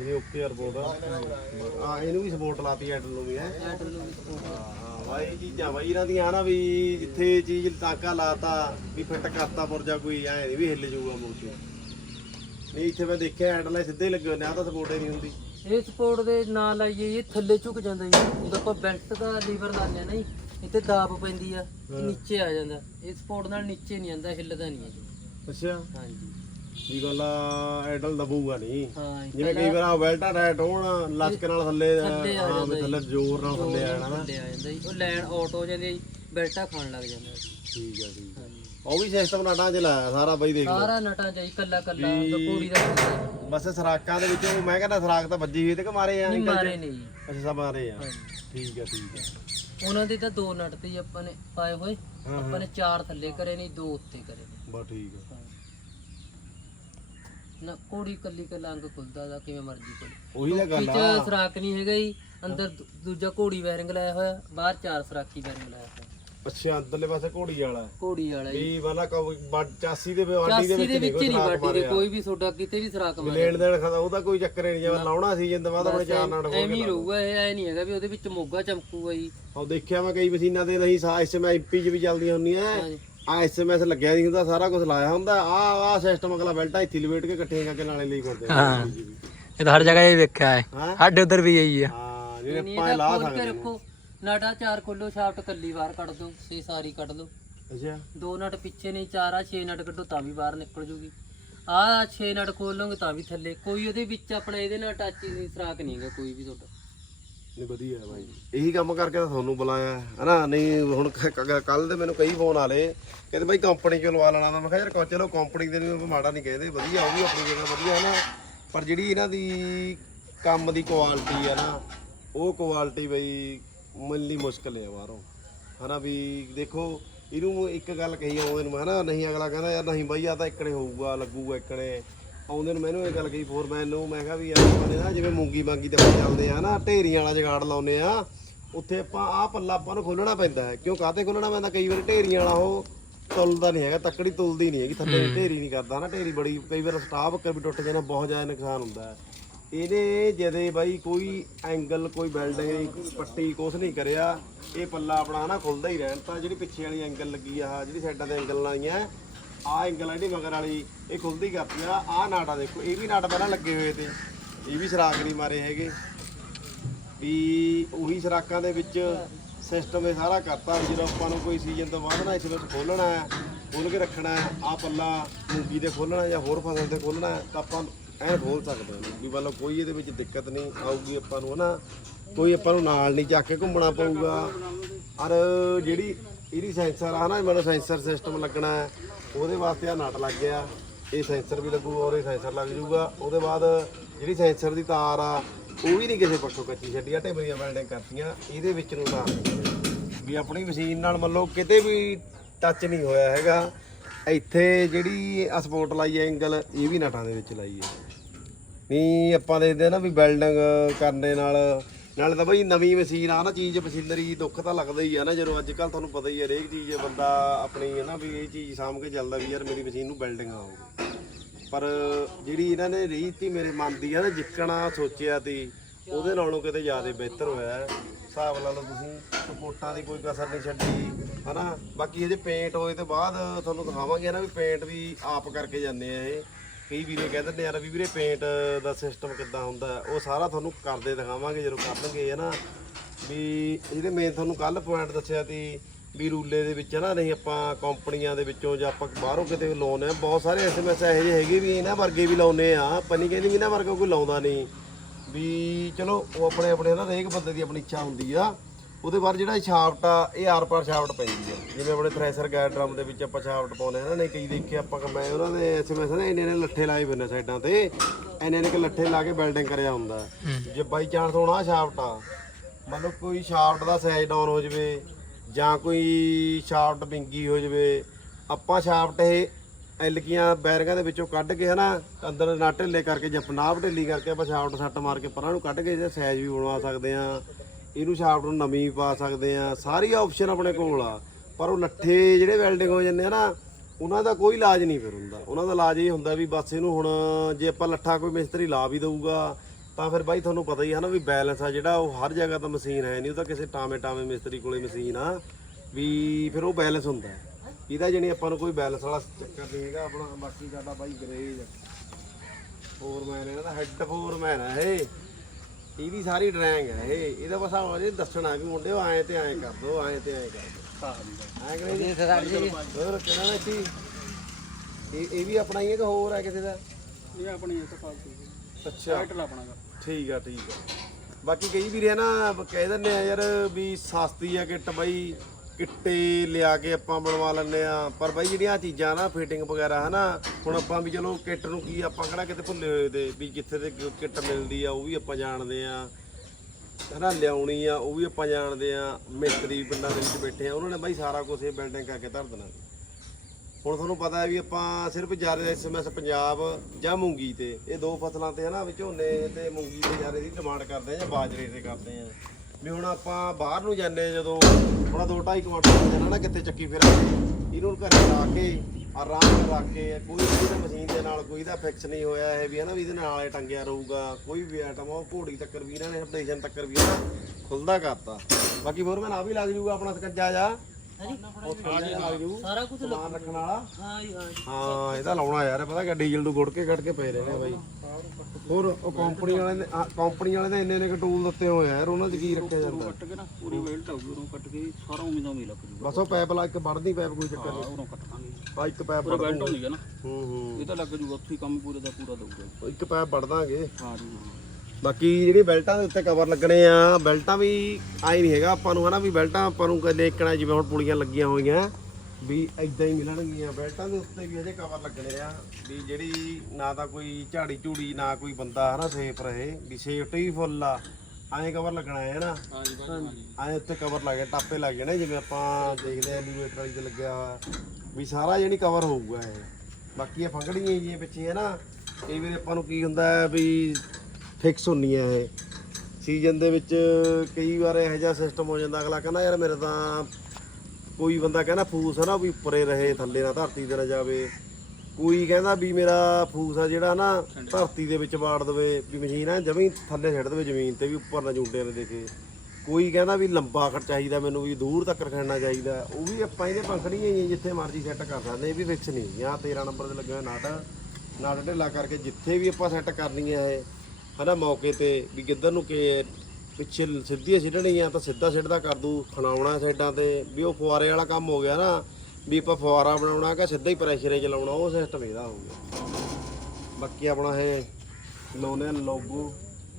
ਇਹ ਓਕੇ ਰਿਪੋਰਟ ਆ। ਆ ਇਹਨੂੰ ਵੀ ਸਪੋਰਟ ਲਾਤੀ ਐਡਲ ਨੂੰ ਵੀ ਹੈ? ਐਟਰ ਨੂੰ ਵੀ support ਆ। ਹਾਂ ਬਾਈ ਚੀਜ਼ਾਂ ਬਾਈ ਇਹਨਾਂ ਦੀਆਂ ਨਾ ਵੀ ਜਿੱਥੇ ਚੀਜ਼ ਟਾਂਕਾ ਲਾਤਾ ਵੀ ਫਿੱਟ ਕਰਤਾ ਪੁਰਜਾ ਕੋਈ ਐ ਨਹੀਂ ਵੀ ਹਿੱਲ ਜਾਊਗਾ ਕੇ ਨਹੀਂ ਇੱਥੇ ਮੈਂ ਦੇਖਿਆ ਹੈਂਡਲ ਸਿੱਧੇ ਹੀ ਲੱਗੇ ਹੁੰਦੇ ਆ ਤਾਂ ਸਪੋਰਟ ਹੀ ਨਹੀਂ ਹੁੰਦੀ। ਇਹ ਸਪੋਰਟ ਦੇ ਨਾਲ ਲਾਈਏ ਇਹ ਥੱਲੇ ਝੁਕ ਜਾਂਦਾ ਜੀ। ਜਦੋਂ ਆਪਾਂ ਬੈਲਟ ਦਾ ਲੀਵਰ ਲਾਉਂਦੇ ਆ ਨਾ ਜੀ ਇੱਥੇ ਦਾਬ ਪੈਂਦੀ ਆ ਇਹ ਨੀਚੇ ਆ ਜਾਂਦਾ। ਇਹ ਸਪੋਰਟ ਨਾਲ ਨੀਚੇ ਨਹੀਂ ਆਂਦਾ ਹਿੱਲਦਾ ਨਹੀਂ ਹੈ ਜੀ। ਅੱਛਾ। ਹਾਂਜੀ। ਵੀ ਗੱਲ ਐਡਲ ਦਬੂਗਾ ਨਹੀਂ। ਹਾਂ ਜੀ, ਜਿਵੇਂ ਕਈ ਵਾਰ ਆ ਵੈਲਟਾ ਟਾਇਟ ਹੋਣ ਲੱਕ ਨਾਲ ਥੱਲੇ ਥੱਲੇ ਆ ਹਾਂ ਵੀ ਜਾਂਦਾ ਥੱਲੇ ਜ਼ੋਰ ਨਾਲ ਥੱਲੇ ਆ ਜਾਣਾ ਨਾ। ਥੱਲੇ ਆ ਜਾਂਦਾ ਜੀ। ਉਹ ਲੈਣ ਆਊਟ ਹੋ ਜਾਂਦੀ ਆ ਜੀ ਬੈਲਟਾ ਖਾਣ ਲੱਗ ਜਾਂਦਾ ਜੀ। ਠੀਕ ਆ ਠੀਕ ਆ। ਹਾਂਜੀ। ਉਹ ਵੀ ਸਿਸਟਮ ਨਾਟਾਂ 'ਚ ਲਾਇਆ ਸਾਰਾ ਬਾਈ ਦੇਖ ਲਓ। ਸਾਰਾ ਨਟਾਂ ਚਾਹੀ ਕੱਲਾ ਕੱਲਾ ਵੀ- ਪੂਰੀ ਦਾ ਬਸ ਸਰਾਕਾਂ ਦੇ ਵਿੱਚੋਂ ਮੈਂ ਕਹਿੰਦਾ ਸਰਾਕ ਤਾਂ ਵੱਜੀ ਹੋਈ ਤੇ ਕਿ ਮਾਰੇ ਆ ਨਹੀਂ ਅੰਕਲ ਮਾਰੇ ਜੀ? ਨਹੀਂ ਜੀ। ਅੱਛਾ ਸਭ ਮਾਰੇ ਆ। ਹਾਂਜੀ। ਠੀਕ ਆ ਠੀਕ ਆ। ਉਹਨਾਂ ਦੇ ਤਾਂ ਦੋ ਨਟ ਤੇ ਹੀ ਆਪਾਂ ਨੇ ਪਾਏ ਹੋਏ। ਹਾਂ ਆਪਾਂ ਨੇ ਚਾਰ ਥੱਲੇ ਕਰੇ ਨਹੀਂ ਦੋ ਉੱਤੇ ਕਰੇ ਨੇ। ਬਸ ਠੀਕ ਆ। ਨਾ ਕੋੜੀ ਕੱਲੀ ਕੱਲਾ ਅੰਗ ਖੁੱਲਦਾ ਦਾ ਕਿਵੇਂ ਮਰਜ਼ੀ ਕੋਲ ਉਹੀ ਤਾਂ ਗੱਲ ਵਿੱਚ ਆ ਸਰਾਕ ਨਹੀਂ ਹੈਗਾ ਜੀ। ਅੰਦਰ ਦੂ- ਦੂਜਾ ਘੋੜੀ ਵਾਇਰਿੰਗ ਲਾਇਆ ਹੋਇਆ ਬਾਹਰ ਚਾਰ ਸਰਾਕੀ ਵਾਇਰਿੰਗ ਲਾਇਆ ਹੋਇਆ। ਅੱਛਾ ਅੰਦਰਲੇ ਪਾਸੇ ਘੋੜੀ ਵਾਲਾ ਹੈ। ਘੋੜੀ ਵਾਲਾ ਜੀ। ਵੀ ਵਾਲਾ ਕੋ 84 ਦੇ ਵਾਡੀ ਦੇ ਚਾਸੀ ਵਿੱਚ ਦੇ ਨਹੀਂ ਵਿੱਚ ਕੋਈ ਨਹੀਂ ਦੇ ਮਾਰਿਆ। ਕੋਈ ਵੀ ਸੋਡਾ ਕਿਤੇ ਵੀ ਸਰਾਕ ਮਾਰੇ। ਲੈਣ ਦੇਣ ਖਾਦਾ ਉਹਦਾ ਕੋਈ ਚੱਕਰ ਹੀ ਨਹੀਂ ਜਿਵੇਂ ਲਾਉਣਾ ਸੀ ਜਿੰਦ ਬਾਅਦ ਆਪਣੇ ਚਾਰ ਨਾਲ ਐਵੇਂ ਹੀ ਰਹੂਗਾ ਇਹ ਐ ਨਹੀਂ ਹੈਗਾ ਵੀ ਉਹਦੇ ਵਿੱਚ ਮੋਗਾ ਚਮਕੂਗਾ ਜੀ। ਉਹ ਦੇਖਿਆ ਮੈਂ ਕਈ ਮਸ਼ੀਨਾਂ ਦੇ ਨਹੀਂ ਸਾ ਐਸਐਮ ਐਮਪੀ ਚ ਵੀ ਚੱਲਦੀਆਂ ਹੁੰਦੀਆਂ। ਹਾਂਜੀ। ਆ ਐਸਐਮਐਸ ਲੱਗਿਆ ਨਹੀਂ ਹੁੰਦਾ ਸਾਰਾ ਕੁਝ ਲਾਇਆ ਹੁੰਦਾ। ਆ ਆ ਸਿਸਟਮ ਅਗਲਾ ਬੈਲਟਾ ਇੱਥੇ ਲਵੇਟ ਕੇ ਇਕੱਠੇ ਕਰਕੇ ਨਾਲੇ ਲਈ ਕਰਦੇ ਹਾਂ। ਇਹ ਤਾਂ ਹਰ ਜਗ੍ਹਾ ਇਹ ਵੇਖਿਆ ਹੈ। ਹਾਂ? ਸਾਡੇ ਉਧਰ ਵੀ ਇਹੀ ਹੈ ਹਾਂ ਨਹੀਂ ਜਿਹੜੇ ਪਾਏ ਇਹਦਾ ਲਾ ਖੋਲ ਕੇ ਸਕਦੇ ਨੇ। ਰੱਖੋ। ਨਾਟਾ ਚਾਰ ਖੋਲੋ ਸ਼ਾਫਟ ਕੱਲੀ ਬਾਹਰ ਕੱਢ ਦੋ ਛੇ ਸਾਰੀ ਕੱਢ ਲਓ ਅੱਛਾ। ਦੋ ਨਟ ਪਿੱਛੇ ਨਹੀਂ ਚਾਰ ਆ 6 ਨਟ ਕੱਢੋ ਤਾਂ ਵੀ ਬਾਹਰ ਨਿਕਲ ਜੂਗੀ। ਆ 6 ਨਟ ਖੋਲ ਲਓਗੇ ਤਾਂ ਵੀ ਥੱਲੇ। ਕੋਈ ਉਹਦੇ ਵਿੱਚ ਆਪਣਾ ਇਹਦੇ ਨਾਲ ਟੱਚ ਨਹੀਂ ਸਰਾਕ ਨਹੀਂ ਹੈਗਾ ਕੋਈ ਵੀ ਤੁਹਾਡਾ। ਨਹੀਂ ਵਧੀਆ ਬਾਈ। ਇਹੀ ਕੰਮ ਕਰਕੇ ਤਾਂ ਤੁਹਾਨੂੰ ਬੁਲਾਇਆ ਹੈ ਹਨਾ ਨਹੀਂ ਹੁਣ ਕੱਲ ਦੇ ਮੈਨੂੰ ਕਈ ਫੋਨ ਆਲੇ ਕਹਿੰਦੇ ਬਾਈ ਕੰਪਨੀ ਚੋਂ ਲਵਾ ਲੈਣਾ ਤਾਂ ਮੈਂ ਕਿਹਾ ਯਾਰ ਚਲੋ ਕੰਪਨੀ ਦੇ ਨਹੀਂ ਮਾੜਾ ਨਹੀਂ ਕਹਿੰਦੇ ਵਧੀਆ ਉਹ ਵੀ ਆਪਣੀ ਜਗ੍ਹਾ ਵਧੀਆ ਹੈ ਨਾ। ਪਰ ਜਿਹੜੀ ਇਹਨਾਂ ਦੀ ਕੰਮ ਦੀ ਕੁਆਲਿਟੀ ਆ ਨਾ ਉਹ ਕੁਆਲਿਟੀ ਬਈ ਮਿਲਣੀ ਮੁਸ਼ਕਲ ਹੈ ਬਾਹਰੋਂ। ਹਨਾ ਵੀ ਦੇਖੋ ਇਹਨੂੰ ਇੱਕ ਗੱਲ ਕਹੀ ਆਉਂਦੇ ਨੂੰ ਹਨਾ ਨਹੀਂ ਅਗਲਾ ਕਹਿੰਦਾ ਯਾਰ ਨਹੀਂ ਬਾਈ ਆ ਤਾਂ ਇਕੜੇ ਹੋਊਗਾ ਲੱਗੂਗਾ ਇਕੜੇ। ਆਉਂਦੇ ਨੂੰ ਮੈਨੂੰ ਇਹ ਗੱਲ ਕਹੀ ਫੋਰਮੈਨ ਨੂੰ ਮੈਂ ਕਿਹਾ ਵੀ ਯਾਰ ਆਪਾਂ ਨੇ ਨਾ ਜਿਵੇਂ ਮੂੰਗੀ ਮਾਂਗੀ ਤੇ ਚੱਲਦੇ ਆ ਨਾ ਢੇਰੀਆਂ ਵਾਲਾ ਜਗਾੜ ਲਾਉਨੇ ਆ ਉੱਥੇ ਆਪਾਂ ਆਹ ਪੱਲਾ ਆਪਾਂ ਨੂੰ ਖੋਲਣਾ ਪੈਂਦਾ ਹੈ। ਕਿਉਂ ਕਾਹਤੇ ਖੋਲਣਾ ਪੈਂਦਾ? ਕਈ ਵਾਰ ਢੇਰੀਆਂ ਵਾਲਾ ਉਹ ਤੁਲਦਾ ਨਹੀਂ ਹੈਗਾ ਤੱਕੜੀ ਤੁਲਦੀ ਨਹੀਂ ਹੈਗੀ ਥੱਲੇ ਢੇਰੀ ਨਹੀਂ ਕਰਦਾ ਨਾ ਢੇਰੀ ਬੜੀ ਕਈ ਵਾਰ ਸਟਾਫ ਕਰ ਵੀ ਟੁੱਟ ਜਾਣਾ ਬਹੁਤ ਜ਼ਿਆਦਾ ਨੁਕਸਾਨ ਹੁੰਦਾ ਹੈ। ਇਹਦੇ ਜਦੇ ਬਾਈ ਕੋਈ ਐਂਗਲ, ਕੋਈ ਵੈਲਡਿੰਗ ਪੱਟੀ, ਕੁਛ ਨਹੀਂ ਕਰਿਆ, ਇਹ ਪੱਲਾ ਆਪਣਾ ਨਾ ਖੁੱਲਦਾ ਹੀ ਰਹਿਣ, ਤਾਂ ਜਿਹੜੀ ਪਿੱਛੇ ਵਾਲੀ ਐਂਗਲ ਲੱਗੀ ਆ ਜਿਹੜੀ ਸਾਈਡਾਂ ਤੇ ਐਂਗਲ ਲਾਈਆਂ ਆ ਐਂਗਲ ਆ ਜਿਹੜੀ ਮਗਰ ਵਾਲੀ, ਇਹ ਖੁੱਲਦੀ ਕਰਦੀ ਆ ਆ ਨਾਟਾ ਦੇਖੋ, ਇਹ ਵੀ ਨਾਟ ਪਹਿਲਾਂ ਲੱਗੇ ਹੋਏ ਤੇ, ਇਹ ਵੀ ਸਰਾਖ ਨਹੀਂ ਮਾਰੇ ਹੈਗੇ। ਵੀ ਉਹੀ ਸਰਾਕਾਂ ਦੇ ਵਿੱਚ ਸਿਸਟਮ ਇਹ ਸਾਰਾ ਕਰਤਾ ਜਦੋਂ ਆਪਾਂ ਨੂੰ ਕੋਈ ਸੀਜ਼ਨ ਤੋਂ ਬਾਅਦ ਨਾ ਇਸ ਵਿੱਚ ਖੋਲਣਾ ਹੈ ਖੋਲ ਕੇ ਰੱਖਣਾ ਹੈ ਆ ਪੱਲਾ ਮੂੰਗੀ ਦੇ ਖੋਲਣਾ ਜਾਂ ਹੋਰ ਫਸਲ ਤੇ ਖੋਲਣਾ ਤਾਂ ਆਪਾਂ ਐ ਖੋਲ ਸਕਦੇ ਹਾਂ ਵੀ ਮਤਲਬ ਕੋਈ ਇਹਦੇ ਵਿੱਚ ਦਿੱਕਤ ਨਹੀਂ ਆਊਗੀ ਆਪਾਂ ਨੂੰ ਹਨਾ। ਕੋਈ ਆਪਾਂ ਨੂੰ ਨਾਲ ਨਹੀਂ ਚੱਕ ਕੇ ਘੁੰਮਣਾ ਪਊਗਾ। ਔਰ ਜਿਹੜੀ ਇਹਦੀ ਸੈਂਸਰ ਆ ਨਾ ਮਤਲਬ ਸੈਂਸਰ ਸਿਸਟਮ ਲੱਗਣਾ ਹੈ, ਉਹਦੇ ਵਾਸਤੇ ਆ ਨਟ ਲੱਗ ਗਿਆ। ਇਹ ਸੈਂਸਰ ਵੀ ਲੱਗੂਗਾ ਔਰ ਇਹ ਸੈਂਸਰ ਲੱਗ ਜਾਊਗਾ। ਉਹਦੇ ਬਾਅਦ ਜਿਹੜੀ ਸੈਂਸਰ ਦੀ ਤਾਰ ਆ, ਉਹ ਵੀ ਨਹੀਂ ਕਿਸੇ ਪੱਖੋਂ ਕੱਚੀ ਛੱਡੀ ਆ ਢੇਬਰੀਆਂ ਵੈਲਡਿੰਗ ਕਰਤੀਆਂ। ਇਹਦੇ ਵਿੱਚ ਨੂੰ ਤਾਰ ਵੀ ਆਪਣੀ ਮਸ਼ੀਨ ਨਾਲ ਮੰਨ ਲਓ ਕਿਤੇ ਵੀ ਟੱਚ ਨਹੀਂ ਹੋਇਆ ਹੈਗਾ। ਇੱਥੇ ਜਿਹੜੀ ਆ ਸਪੋਰਟ ਲਾਈ ਹੈ ਐਂਗਲ ਇਹ ਵੀ ਨਟਾਂ ਦੇ ਵਿੱਚ ਲਾਈ ਹੈ। ਨਹੀਂ ਆਪਾਂ ਦੇਖਦੇ ਆ ਨਾ ਵੀ ਵੈਲਡਿੰਗ ਕਰਨੇ ਨਾਲ, ਨਾਲੇ ਤਾਂ ਬਈ ਨਵੀਂ ਮਸ਼ੀਨ ਆ ਨਾ, ਚੀਜ਼ ਮਸ਼ੀਨਰੀ, ਦੁੱਖ ਤਾਂ ਲੱਗਦਾ ਹੀ ਆ ਨਾ ਜਦੋਂ ਅੱਜ ਕੱਲ ਤੁਹਾਨੂੰ ਪਤਾ ਹੀ ਹੈ ਹਰੇਕ ਚੀਜ਼ ਬੰਦਾ ਆਪਣੀ ਹੈ ਨਾ ਵੀ ਇਹ ਚੀਜ਼ ਸਾਂਭ ਕੇ ਚੱਲਦਾ ਵੀ ਯਾਰ ਮੇਰੀ ਮਸ਼ੀਨ ਨੂੰ ਵੈਲਡਿੰਗ ਆਊਗੀ। ਪਰ ਜਿਹੜੀ ਇਹਨਾਂ ਨੇ ਰੀਤ ਹੀ ਮੇਰੇ ਮਨ ਦੀ ਆ ਨਾ ਜਿੱਕਣਾ ਸੋਚਿਆ ਤੀ, ਉਹਦੇ ਨਾਲੋਂ ਕਿਤੇ ਜ਼ਿਆਦਾ ਬਿਹਤਰ ਹੋਇਆ ਹਿਸਾਬ ਲਾ ਲਓ ਤੁਸੀਂ, ਸਪੋਰਟਾਂ ਦੀ ਕੋਈ ਕਸਰ ਨਹੀਂ ਛੱਡੀ, ਹਨਾ? ਬਾਕੀ ਇਹਦੇ ਪੇਂਟ ਹੋਏ ਤੇ ਬਾਅਦ ਤੁਹਾਨੂੰ ਦਿਖਾਵਾਂਗੇ ਨਾ ਵੀ ਪੇਂਟ ਵੀ ਆਪ ਕਰਕੇ ਜਾਂਦੇ ਆ ਇਹ। ਕਈ ਵੀਰੇ ਕਹਿ ਦਿੰਦੇ ਯਾਰ ਵੀ ਵੀਰੇ ਪੇਂਟ ਦਾ ਸਿਸਟਮ ਕਿੱਦਾਂ ਹੁੰਦਾ, ਉਹ ਸਾਰਾ ਤੁਹਾਨੂੰ ਕਰਦੇ ਦਿਖਾਵਾਂਗੇ, ਜਦੋਂ ਕਰਨਗੇ, ਹੈ ਨਾ। ਵੀ ਜਿਹੜੇ ਮੇਨ ਤੁਹਾਨੂੰ ਕੱਲ ਪੁਆਇੰਟ ਦੱਸਿਆ ਸੀ ਵੀ ਰੂਲੇ ਦੇ ਵਿੱਚ ਨਾ, ਨਹੀਂ ਆਪਾਂ ਕੰਪਨੀਆਂ ਦੇ ਵਿੱਚੋਂ ਜਾਂ ਆਪਾਂ ਬਾਹਰੋਂ ਕਿਤੇ ਲਾਉਨੇ ਆ ਬਹੁਤ ਸਾਰੇ ਐਸਐਮਐਸ ਇਹੋ ਜਿਹੇ ਹੈਗੇ ਵੀ ਇਹਨਾਂ ਵਰਗੇ ਵੀ ਲਾਉਨੇ ਆ। ਨਹੀਂ ਕਹਿੰਦੀ ਵੀ ਇਹਨਾਂ ਵਰਗਾ ਕੋਈ ਲਾਉਂਦਾ ਨਹੀਂ ਵੀ ਚਲੋ, ਉਹ ਆਪਣੇ ਆਪਣੇ ਨਾ ਹਰੇਕ ਬੰਦੇ ਦੀ ਆਪਣੀ ਇੱਛਾ ਹੁੰਦੀ ਆ। ਉਹਦੇ ਬਾਅਦ ਜਿਹੜਾ ਸ਼ਾਫਟ ਆ ਇਹ ਆਰ ਪਾਰ ਸ਼ਾਫਟ ਪੈਂਦੀ ਆ। ਜਿਵੇਂ ਆਪਣੇ ਥ੍ਰੈਸ਼ਰ ਗੈਰ ਡਰਮ ਦੇ ਵਿੱਚ ਆਪਾਂ ਸ਼ਾਫਟ ਪਾਉਨੇ ਆ ਨਾ ਨਹੀਂ ਕਈ ਦੇਖੇ ਆਪਾਂ ਕਿ ਮੈਂ ਉਹਨਾਂ ਦੇ ਐਸਐਮਐਸ ਨੇ ਇੰਨੇ ਨੇ ਲੱਠੇ ਲਾਏ ਹੋਏ ਨੇ ਸਾਈਡਾਂ ਤੇ ਇੰਨੇ ਨੇ ਕਿ ਲੱਠੇ ਲਾ ਕੇ ਬਿਲਡਿੰਗ ਕਰਿਆ ਹੁੰਦਾ। ਜੇ ਬਾਈ ਚਾਂਸ ਹੁਣ ਆ ਸ਼ਾਫਟ ਆ ਮਤਲਬ ਕੋਈ ਸ਼ਾਫਟ ਦਾ ਸਾਈਜ਼ ਡਾਊਨ ਹੋ ਜਵੇ ਜਾਂ ਕੋਈ ਸ਼ਾਫਟ ਵਿੰਗੀ ਹੋ ਜਵੇ ਆਪਾਂ ਸ਼ਾਫਟ ਇਹ ਐਲਕੀਆਂ ਬੈਰਿੰਗਾਂ ਦੇ ਵਿੱਚੋਂ ਕੱਢ ਕੇ ਹਨਾ ਅੰਦਰ ਨਾ ਢਿੱਲੇ ਕਰਕੇ ਜਾਂ ਪਨਾਬ ਢਿੱਲੀ ਕਰਕੇ ਆਪਾਂ ਸ਼ਾਫਟ ਸੱਟ ਮਾਰ ਕੇ ਪਰਾਂ ਨੂੰ ਕੱਢ ਕੇ ਇਹਦਾ ਸਾਈਜ਼ ਵੀ ਬਣਵਾ ਸਕਦੇ ਆ। ਇਹਨੂੰ ਸ਼ਾਫਟ ਨੂੰ ਨਵੀਂ ਪਾ ਸਕਦੇ ਆ, ਸਾਰੀ ਆਪਸ਼ਨ ਆਪਣੇ ਕੋਲ ਆ। ਪਰ ਉਹ ਲੱਠੇ ਜਿਹੜੇ ਵੈਲਡਿੰਗ ਹੋ ਜਾਂਦੇ ਆ ਨਾ, ਉਹਨਾਂ ਦਾ ਕੋਈ ਇਲਾਜ ਨਹੀਂ ਫਿਰ ਹੁੰਦਾ। ਉਹਨਾਂ ਦਾ ਇਲਾਜ ਇਹ ਹੁੰਦਾ ਵੀ ਬਸ ਇਹਨੂੰ ਹੁਣ ਜੇ ਆਪਾਂ ਲੱਠਾ ਕੋਈ ਮਿਸਤਰੀ ਲਾ ਵੀ ਦਊਗਾ, ਤਾਂ ਫਿਰ ਬਾਈ ਤੁਹਾਨੂੰ ਪਤਾ ਹੀ ਆ ਨਾ ਵੀ ਬੈਲੈਂਸ ਆ ਜਿਹੜਾ, ਉਹ ਹਰ ਜਗ੍ਹਾ ਤਾਂ ਮਸ਼ੀਨ ਹੈ ਨਹੀਂ, ਉਹ ਤਾਂ ਕਿਸੇ ਟਾਵੇਂ ਟਾਵੇਂ ਮਿਸਤਰੀ ਕੋਲੇ ਮਸ਼ੀਨ ਆ, ਵੀ ਫਿਰ ਉਹ ਬੈਲੈਂਸ ਹੁੰਦਾ ਇਹਦਾ ਜਣੀ ਆਪਾਂ ਨੂੰ ਕੋਈ ਬੈਲੈਂਸ ਵਾਲਾ ਚੱਕਰ ਨਹੀਂ ਹੈਗਾ, ਆਪਣਾ ਬਾਕੀ ਸਾਡਾ ਬਾਈ ਗਰੇਜ ਫੋਰਮੈਨ ਇਹਨਾਂ ਦਾ ਹੈੱਡ ਫੋਰਮੈਨ ਹੈ ਇਹ। ਇਹਦੀ ਸਾਰੀ ਡਰਾਇੰਗ ਹੈ ਇਹ। ਇਹਦਾ ਬਸ ਆ ਜੇ ਦੱਸਣਾ ਵੀ ਮੁੰਡਿਓ ਐਂ ਤੇ ਐਂ ਕਰ ਦੋ ਐਂ ਤੇ ਐਂ ਕਰ ਦੋ। ਐਂ ਕਰੇ ਜੀ। ਹੋਰ ਕਿਹਨਾਂ ਨੇ ਸੀ ਇਹ ਇਹ ਵੀ ਆਪਣਾ ਹੀ ਹੈ ਕਿ ਹੋਰ ਹੈ ਕਿਸੇ ਦਾ? ਇਹ ਆਪਣੀ ਇੱਕ ਫਾਲਤੂ ਅੱਛਾ। ਟਾਈਟਲ ਆਪਣਾ ਦਾ। ਠੀਕ ਆ ਠੀਕ ਆ। ਬਾਕੀ ਕਈ ਵੀਰੇ ਨਾ ਕਹਿ ਦਿੰਦੇ ਆ ਯਾਰ ਵੀ ਸਸਤੀ ਆ ਕਿੱਟ ਬਾਈ। ਕਿੱਟੇ ਲਿਆ ਕੇ ਆਪਾਂ ਬਣਵਾ ਲੈਂਦੇ ਆ ਪਰ ਬਾਈ ਜਿਹੜੀਆਂ ਆਹ ਚੀਜ਼ਾਂ ਨਾ ਫਿਟਿੰਗ ਵਗੈਰਾ, ਹਨਾ, ਹੁਣ ਆਪਾਂ ਵੀ ਚਲੋ ਕਿੱਟ ਨੂੰ ਕੀ ਆਪਾਂ ਕਿਹੜਾ ਕਿਤੇ ਭੁੱਲੇ ਹੋਏ ਤੇ ਵੀ ਜਿੱਥੇ ਤੇ ਕਿੱਟ ਮਿਲਦੀ ਆ, ਉਹ ਵੀ ਆਪਾਂ ਜਾਣਦੇ ਆ ਹਨਾ, ਲਿਆਉਣੀ ਆ, ਉਹ ਵੀ ਆਪਾਂ ਜਾਣਦੇ ਆ ਮਿਸਤਰੀ ਪਿੰਡਾਂ ਦੇ ਵਿੱਚ ਬੈਠੇ ਆ, ਉਹਨਾਂ ਨੇ ਬਾਈ ਸਾਰਾ ਕੁਝ ਇਹ ਬਿਲਡਿੰਗ ਕਰਕੇ ਧਰ ਦੇਣਾ। ਹੁਣ ਤੁਹਾਨੂੰ ਪਤਾ ਹੈ ਵੀ ਆਪਾਂ ਸਿਰਫ ਜ਼ਿਆਦਾ ਐਸਐਮਐਸ ਪੰਜਾਬ ਜਾਂ ਮੂੰਗੀ ਤੇ, ਇਹ ਦੋ ਫਸਲਾਂ ਤੇ ਹਨਾ, ਵੀ ਝੋਨੇ ਤੇ ਮੂੰਗੀ ਤੇ ਜ਼ਿਆਦਾ ਦੀ ਡਿਮਾਂਡ ਕਰਦੇ ਆ ਜਾਂ ਬਾਜਰੇ ਤੇ ਕਰਦੇ ਆ ਵੀ ਹੁਣ ਆਪਾਂ ਬਾਹਰ ਨੂੰ ਜਾਂਦੇ ਹਾਂ ਜਦੋਂ ਥੋੜਾ ਦੋ ਢਾਈ ਕੁਆਂਟਲ ਜਾਣਾ ਨਾ ਕਿੱਥੇ ਚੱਕੀ ਫਿਰ ਇਹਨੂੰ ਘਰੇ ਲਾ ਕੇ ਆਰਾਮ ਨਾਲ ਰੱਖ ਕੇ ਕੋਈ ਵੀ ਇਹਦਾ ਮਸ਼ੀਨ ਦੇ ਨਾਲ ਕੋਈ ਦਾ ਫਿਕਸ ਨਹੀਂ ਹੋਇਆ ਇਹ ਵੀ ਹਨਾ ਵੀ ਇਹਦੇ ਨਾਲ ਇਹ ਟੰਗਿਆ ਰਹੂਗਾ ਕੋਈ ਵੀ ਆਈਟਮ ਉਹ ਘੋੜੀ ਤੱਕਰ ਵੀ ਇਹਨਾਂ ਨੇ ਸਟੇਸ਼ਨ ਤੱਕਰ ਵੀ ਹਨਾ ਖੁੱਲਦਾ ਕਰਤਾ। ਬਾਕੀ ਹੋਰ ਮੈਂ ਆ ਵੀ ਲੱਗ ਜੂਗਾ ਆਪਣਾ ਸਕੱਜਾ ਜਾ। ਉਹ ਥੱਲੇ ਲੱਗ ਜੂ ਸਾਰਾ ਕੁਝ ਰੱਖਣ ਵਾਲਾ। ਹਾਂ ਹਾਂ ਜੀ। ਹਾਂ ਇਹ ਤਾਂ ਲਾਉਣਾ ਯਾਰ ਪਤਾ ਕਿ ਡੀਜ਼ਲ ਨੂੰ ਗੁੜ ਕੇ ਕੱਢ ਕੇ ਪਏ ਰਹੇ ਨੇ ਬਾਈ। ਹੋਰ ਉਹ ਕੰਪਨੀ ਵਾਲੇ ਨੇ ਕੰਪਨੀ ਵਾਲੇ ਨੇ ਇੰਨੇ ਇੰਨੇ ਟੂਲ ਦਿੱਤੇ ਹੋਏ ਆ ਯਾਰ ਉਹਨਾਂ 'ਚ ਕੀ ਰੱਖਿਆ ਜਾਂਦਾ? ਕੱਟ ਕੇ ਨਾ ਪੂਰੀ ਵੇਲਟ ਆਊਗੀ ਉਰੋਂ ਕੱਟ ਕੇ ਸਾਰਾ ਉਮੀਦ ਉਮੀ ਲੱਗ ਜੂਗਾ। ਬਸ ਉਹ ਪੈਪ ਲਾ ਇੱਕ ਵੜਦੀ ਪੈਪ ਕੋਈ ਚੱਕਰ ਹਾਂ ਉਰੋਂ ਕੱਟ ਦਾਂਗੇ। ਨਹੀਂ ਆ ਇੱਕ ਪੈਪ ਪੂਰਾ ਵੜ ਬੈਲਟ ਹੁੰਦੀ ਹੈ ਨਾ। ਹੂੰ ਹੂੰ। ਇਹ ਤਾਂ ਲੱਗ ਜੂਗਾ ਉੱਥੇ ਕੰਮ ਪੂਰੇ ਦਾ ਪੂਰਾ ਦਊਗਾ। ਇੱਕ ਪੈਪ ਵੜ ਦਾਂਗੇ। ਹਾਂ ਜੀ ਬਾਕੀ ਜਿਹੜੀ ਬੈਲਟਾਂ ਦੇ ਉੱਤੇ ਕਵਰ ਲੱਗਣੇ ਆ ਬੈਲਟਾਂ ਵੀ ਆਈ ਨਹੀਂ ਹੈਗਾ ਆਪਾਂ ਨੂੰ ਹਨਾ ਵੀ ਬੈਲਟਾਂ ਆਪਾਂ ਨੂੰ ਦੇਖਣਾ ਜਿਵੇਂ ਹੁਣ ਪੁਲੀਆਂ ਲੱਗੀਆਂ ਹੋਈਆਂ। ਵੀ ਇਦਾਂ ਹੀ ਮਿਲਣਗੀਆਂ ਬੈਲਟਾਂ ਦੇ ਉੱਤੇ ਵੀ ਅਜੇ ਕਵਰ ਲੱਗਣੇ ਆ ਵੀ ਜਿਹੜੀ ਨਾ ਤਾਂ ਕੋਈ ਝਾੜੀ ਝੂੜੀ ਨਾ ਕੋਈ ਬੰਦਾ ਹਨਾ ਸੇਫ ਰਹੇ ਵੀ ਸੇਫਟੀ ਫੁੱਲ ਆ। ਐਂ ਕਵਰ ਲੱਗਣਾ ਹੈ ਨਾ? ਐਂ ਉੱਤੇ ਕਵਰ ਲੱਗੇ ਟਾਪੇ ਲੱਗੇ ਨੇ ਜਿਵੇਂ ਆਪਾਂ ਦੇਖਦੇ ਆ ਐਲੀਵੇਟਰ ਵਾਲੀ ਤੇ ਲੱਗਿਆ ਹੋਇਆ ਵੀ ਸਾਰਾ ਜਿਹੜੀ ਕਵਰ ਹੋਊਗਾ ਇਹ। ਬਾਕੀ ਇਹ ਫੰਗੜੀਆਂ ਜੀ ਪਿੱਛੇ ਹੈ ਨਾ ਕਈ ਵਾਰ ਆਪਾਂ ਨੂੰ ਕੀ ਹੁੰਦਾ ਵੀ ਫਿਕਸ ਹੁੰਦੀਆਂ ਇਹ। ਸੀਜ਼ਨ ਦੇ ਵਿੱਚ ਕਈ ਵਾਰ ਇਹੋ ਜਿਹਾ ਸਿਸਟਮ ਹੋ ਜਾਂਦਾ ਅਗਲਾ ਕਹਿੰਦਾ ਯਾਰ ਮੇਰੇ ਤਾਂ ਕੋਈ ਬੰਦਾ ਕਹਿੰਦਾ ਫੂਸ ਹੈ ਨਾ ਵੀ ਉੱਪਰੇ ਰਹੇ ਥੱਲੇ ਨਾ ਧਰਤੀ ਤੇ ਨਾ ਜਾਵੇ। ਕੋਈ ਕਹਿੰਦਾ ਵੀ ਮੇਰਾ ਫੂਸ ਆ ਜਿਹੜਾ ਨਾ ਧਰਤੀ ਦੇ ਵਿੱਚ ਵਾੜ ਦੇਵੇ ਵੀ ਮਸ਼ੀਨ ਆ ਜਮੀ ਥੱਲੇ ਛੱਡ ਦੇਵੇ ਜ਼ਮੀਨ ਤੇ ਵੀ ਉੱਪਰ ਨਾ ਜੁੰਡੇ ਨੇ ਦੇਖੇ। ਕੋਈ ਕਹਿੰਦਾ ਵੀ ਲੰਬਾ ਖੜ ਚਾਹੀਦਾ ਮੈਨੂੰ ਵੀ ਦੂਰ ਤੱਕ ਖੜਨਾ ਚਾਹੀਦਾ। ਉਹ ਵੀ ਆਪਾਂ ਇਹਦੇ ਪੰਖੜੀਆਂ ਹੀ ਆ, ਜਿੱਥੇ ਮਰਜ਼ੀ ਸੈੱਟ ਕਰ ਸਕਦੇ ਇਹ ਵੀ ਫਿਕਸ ਨਹੀਂ ਜਾਂ 13 ਨੰਬਰ ਤੇ ਲੱਗਿਆ ਨਾਟ ਨਾਟ ਢਿੱਲਾ ਕਰਕੇ ਜਿੱਥੇ ਵੀ ਆਪਾਂ ਸੈੱਟ ਕਰਨੀ ਹੈ ਇਹ ਹਨਾ ਮੌਕੇ ਤੇ ਵੀ ਕਿੱਧਰ ਨੂੰ ਕਿ ਪਿੱਛੇ ਸਿੱਧੀਆਂ ਸਿੱਟਣੀਆਂ ਤਾਂ ਸਿੱਧਾ ਸਿੱਧਦਾ ਕਰ ਦੂ, ਖਣਾਉਣਾ ਸਾਈਡਾਂ ਤੇ। ਵੀ ਉਹ ਫੁਆਰੇ ਵਾਲਾ ਕੰਮ ਹੋ ਗਿਆ ਨਾ, ਵੀ ਆਪਾਂ ਫੁਆਰਾ ਬਣਾਉਣਾ ਕਿ ਸਿੱਧਾ ਹੀ ਪ੍ਰੈਸ਼ਰੇ ਚਲਾਉਣਾ ਉਹ ਸਿਸਟਮ ਇਹਦਾ ਹੋ ਗਿਆ। ਬਾਕੀ ਆਪਣਾ ਇਹ ਲਾਉਨੇ ਆ ਲੋਗੋ,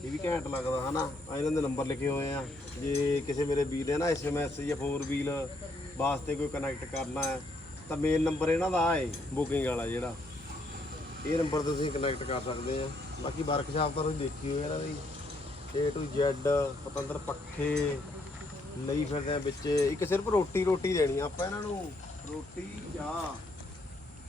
ਇਹ ਵੀ ਘੈਂਟ ਲੱਗਦਾ, ਹਨਾ? ਆ ਇਹਨਾਂ ਦੇ ਨੰਬਰ ਲਿਖੇ ਹੋਏ ਆ। ਜੇ ਕਿਸੇ ਮੇਰੇ ਵੀਰ ਨੇ ਨਾ ਐਸਐਮਐਸ ਜਾਂ 4 ਵੀਲ ਵਾਸਤੇ ਕੋਈ ਕਨੈਕਟ ਕਰਨਾ ਹੈ, ਤਾਂ ਮੇਨ ਨੰਬਰ ਇਹਨਾਂ ਦਾ ਹੈ ਬੁਕਿੰਗ ਵਾਲਾ ਜਿਹੜਾ। ਇਹ ਨੰਬਰ ਤੇ ਤੁਸੀਂ ਕਨੈਕਟ ਕਰ ਸਕਦੇ ਆ। ਬਾਕੀ ਵਰਕਸ਼ਾਪ ਤਾਂ ਤੁਸੀਂ ਦੇਖੀ ਹੋਈ ਇਹਨਾਂ ਦੀ। A to Z ਪਤੰਦਰ ਪੱਖੇ ਲਈ ਫਿਰਦੇ ਆ ਵਿੱਚ। ਇੱਕ ਸਿਰਫ ਰੋਟੀ ਰੋਟੀ ਦੇਣੀ ਆ ਆਪਾਂ ਇਹਨਾਂ ਨੂੰ। ਰੋਟੀ ਚਾਹ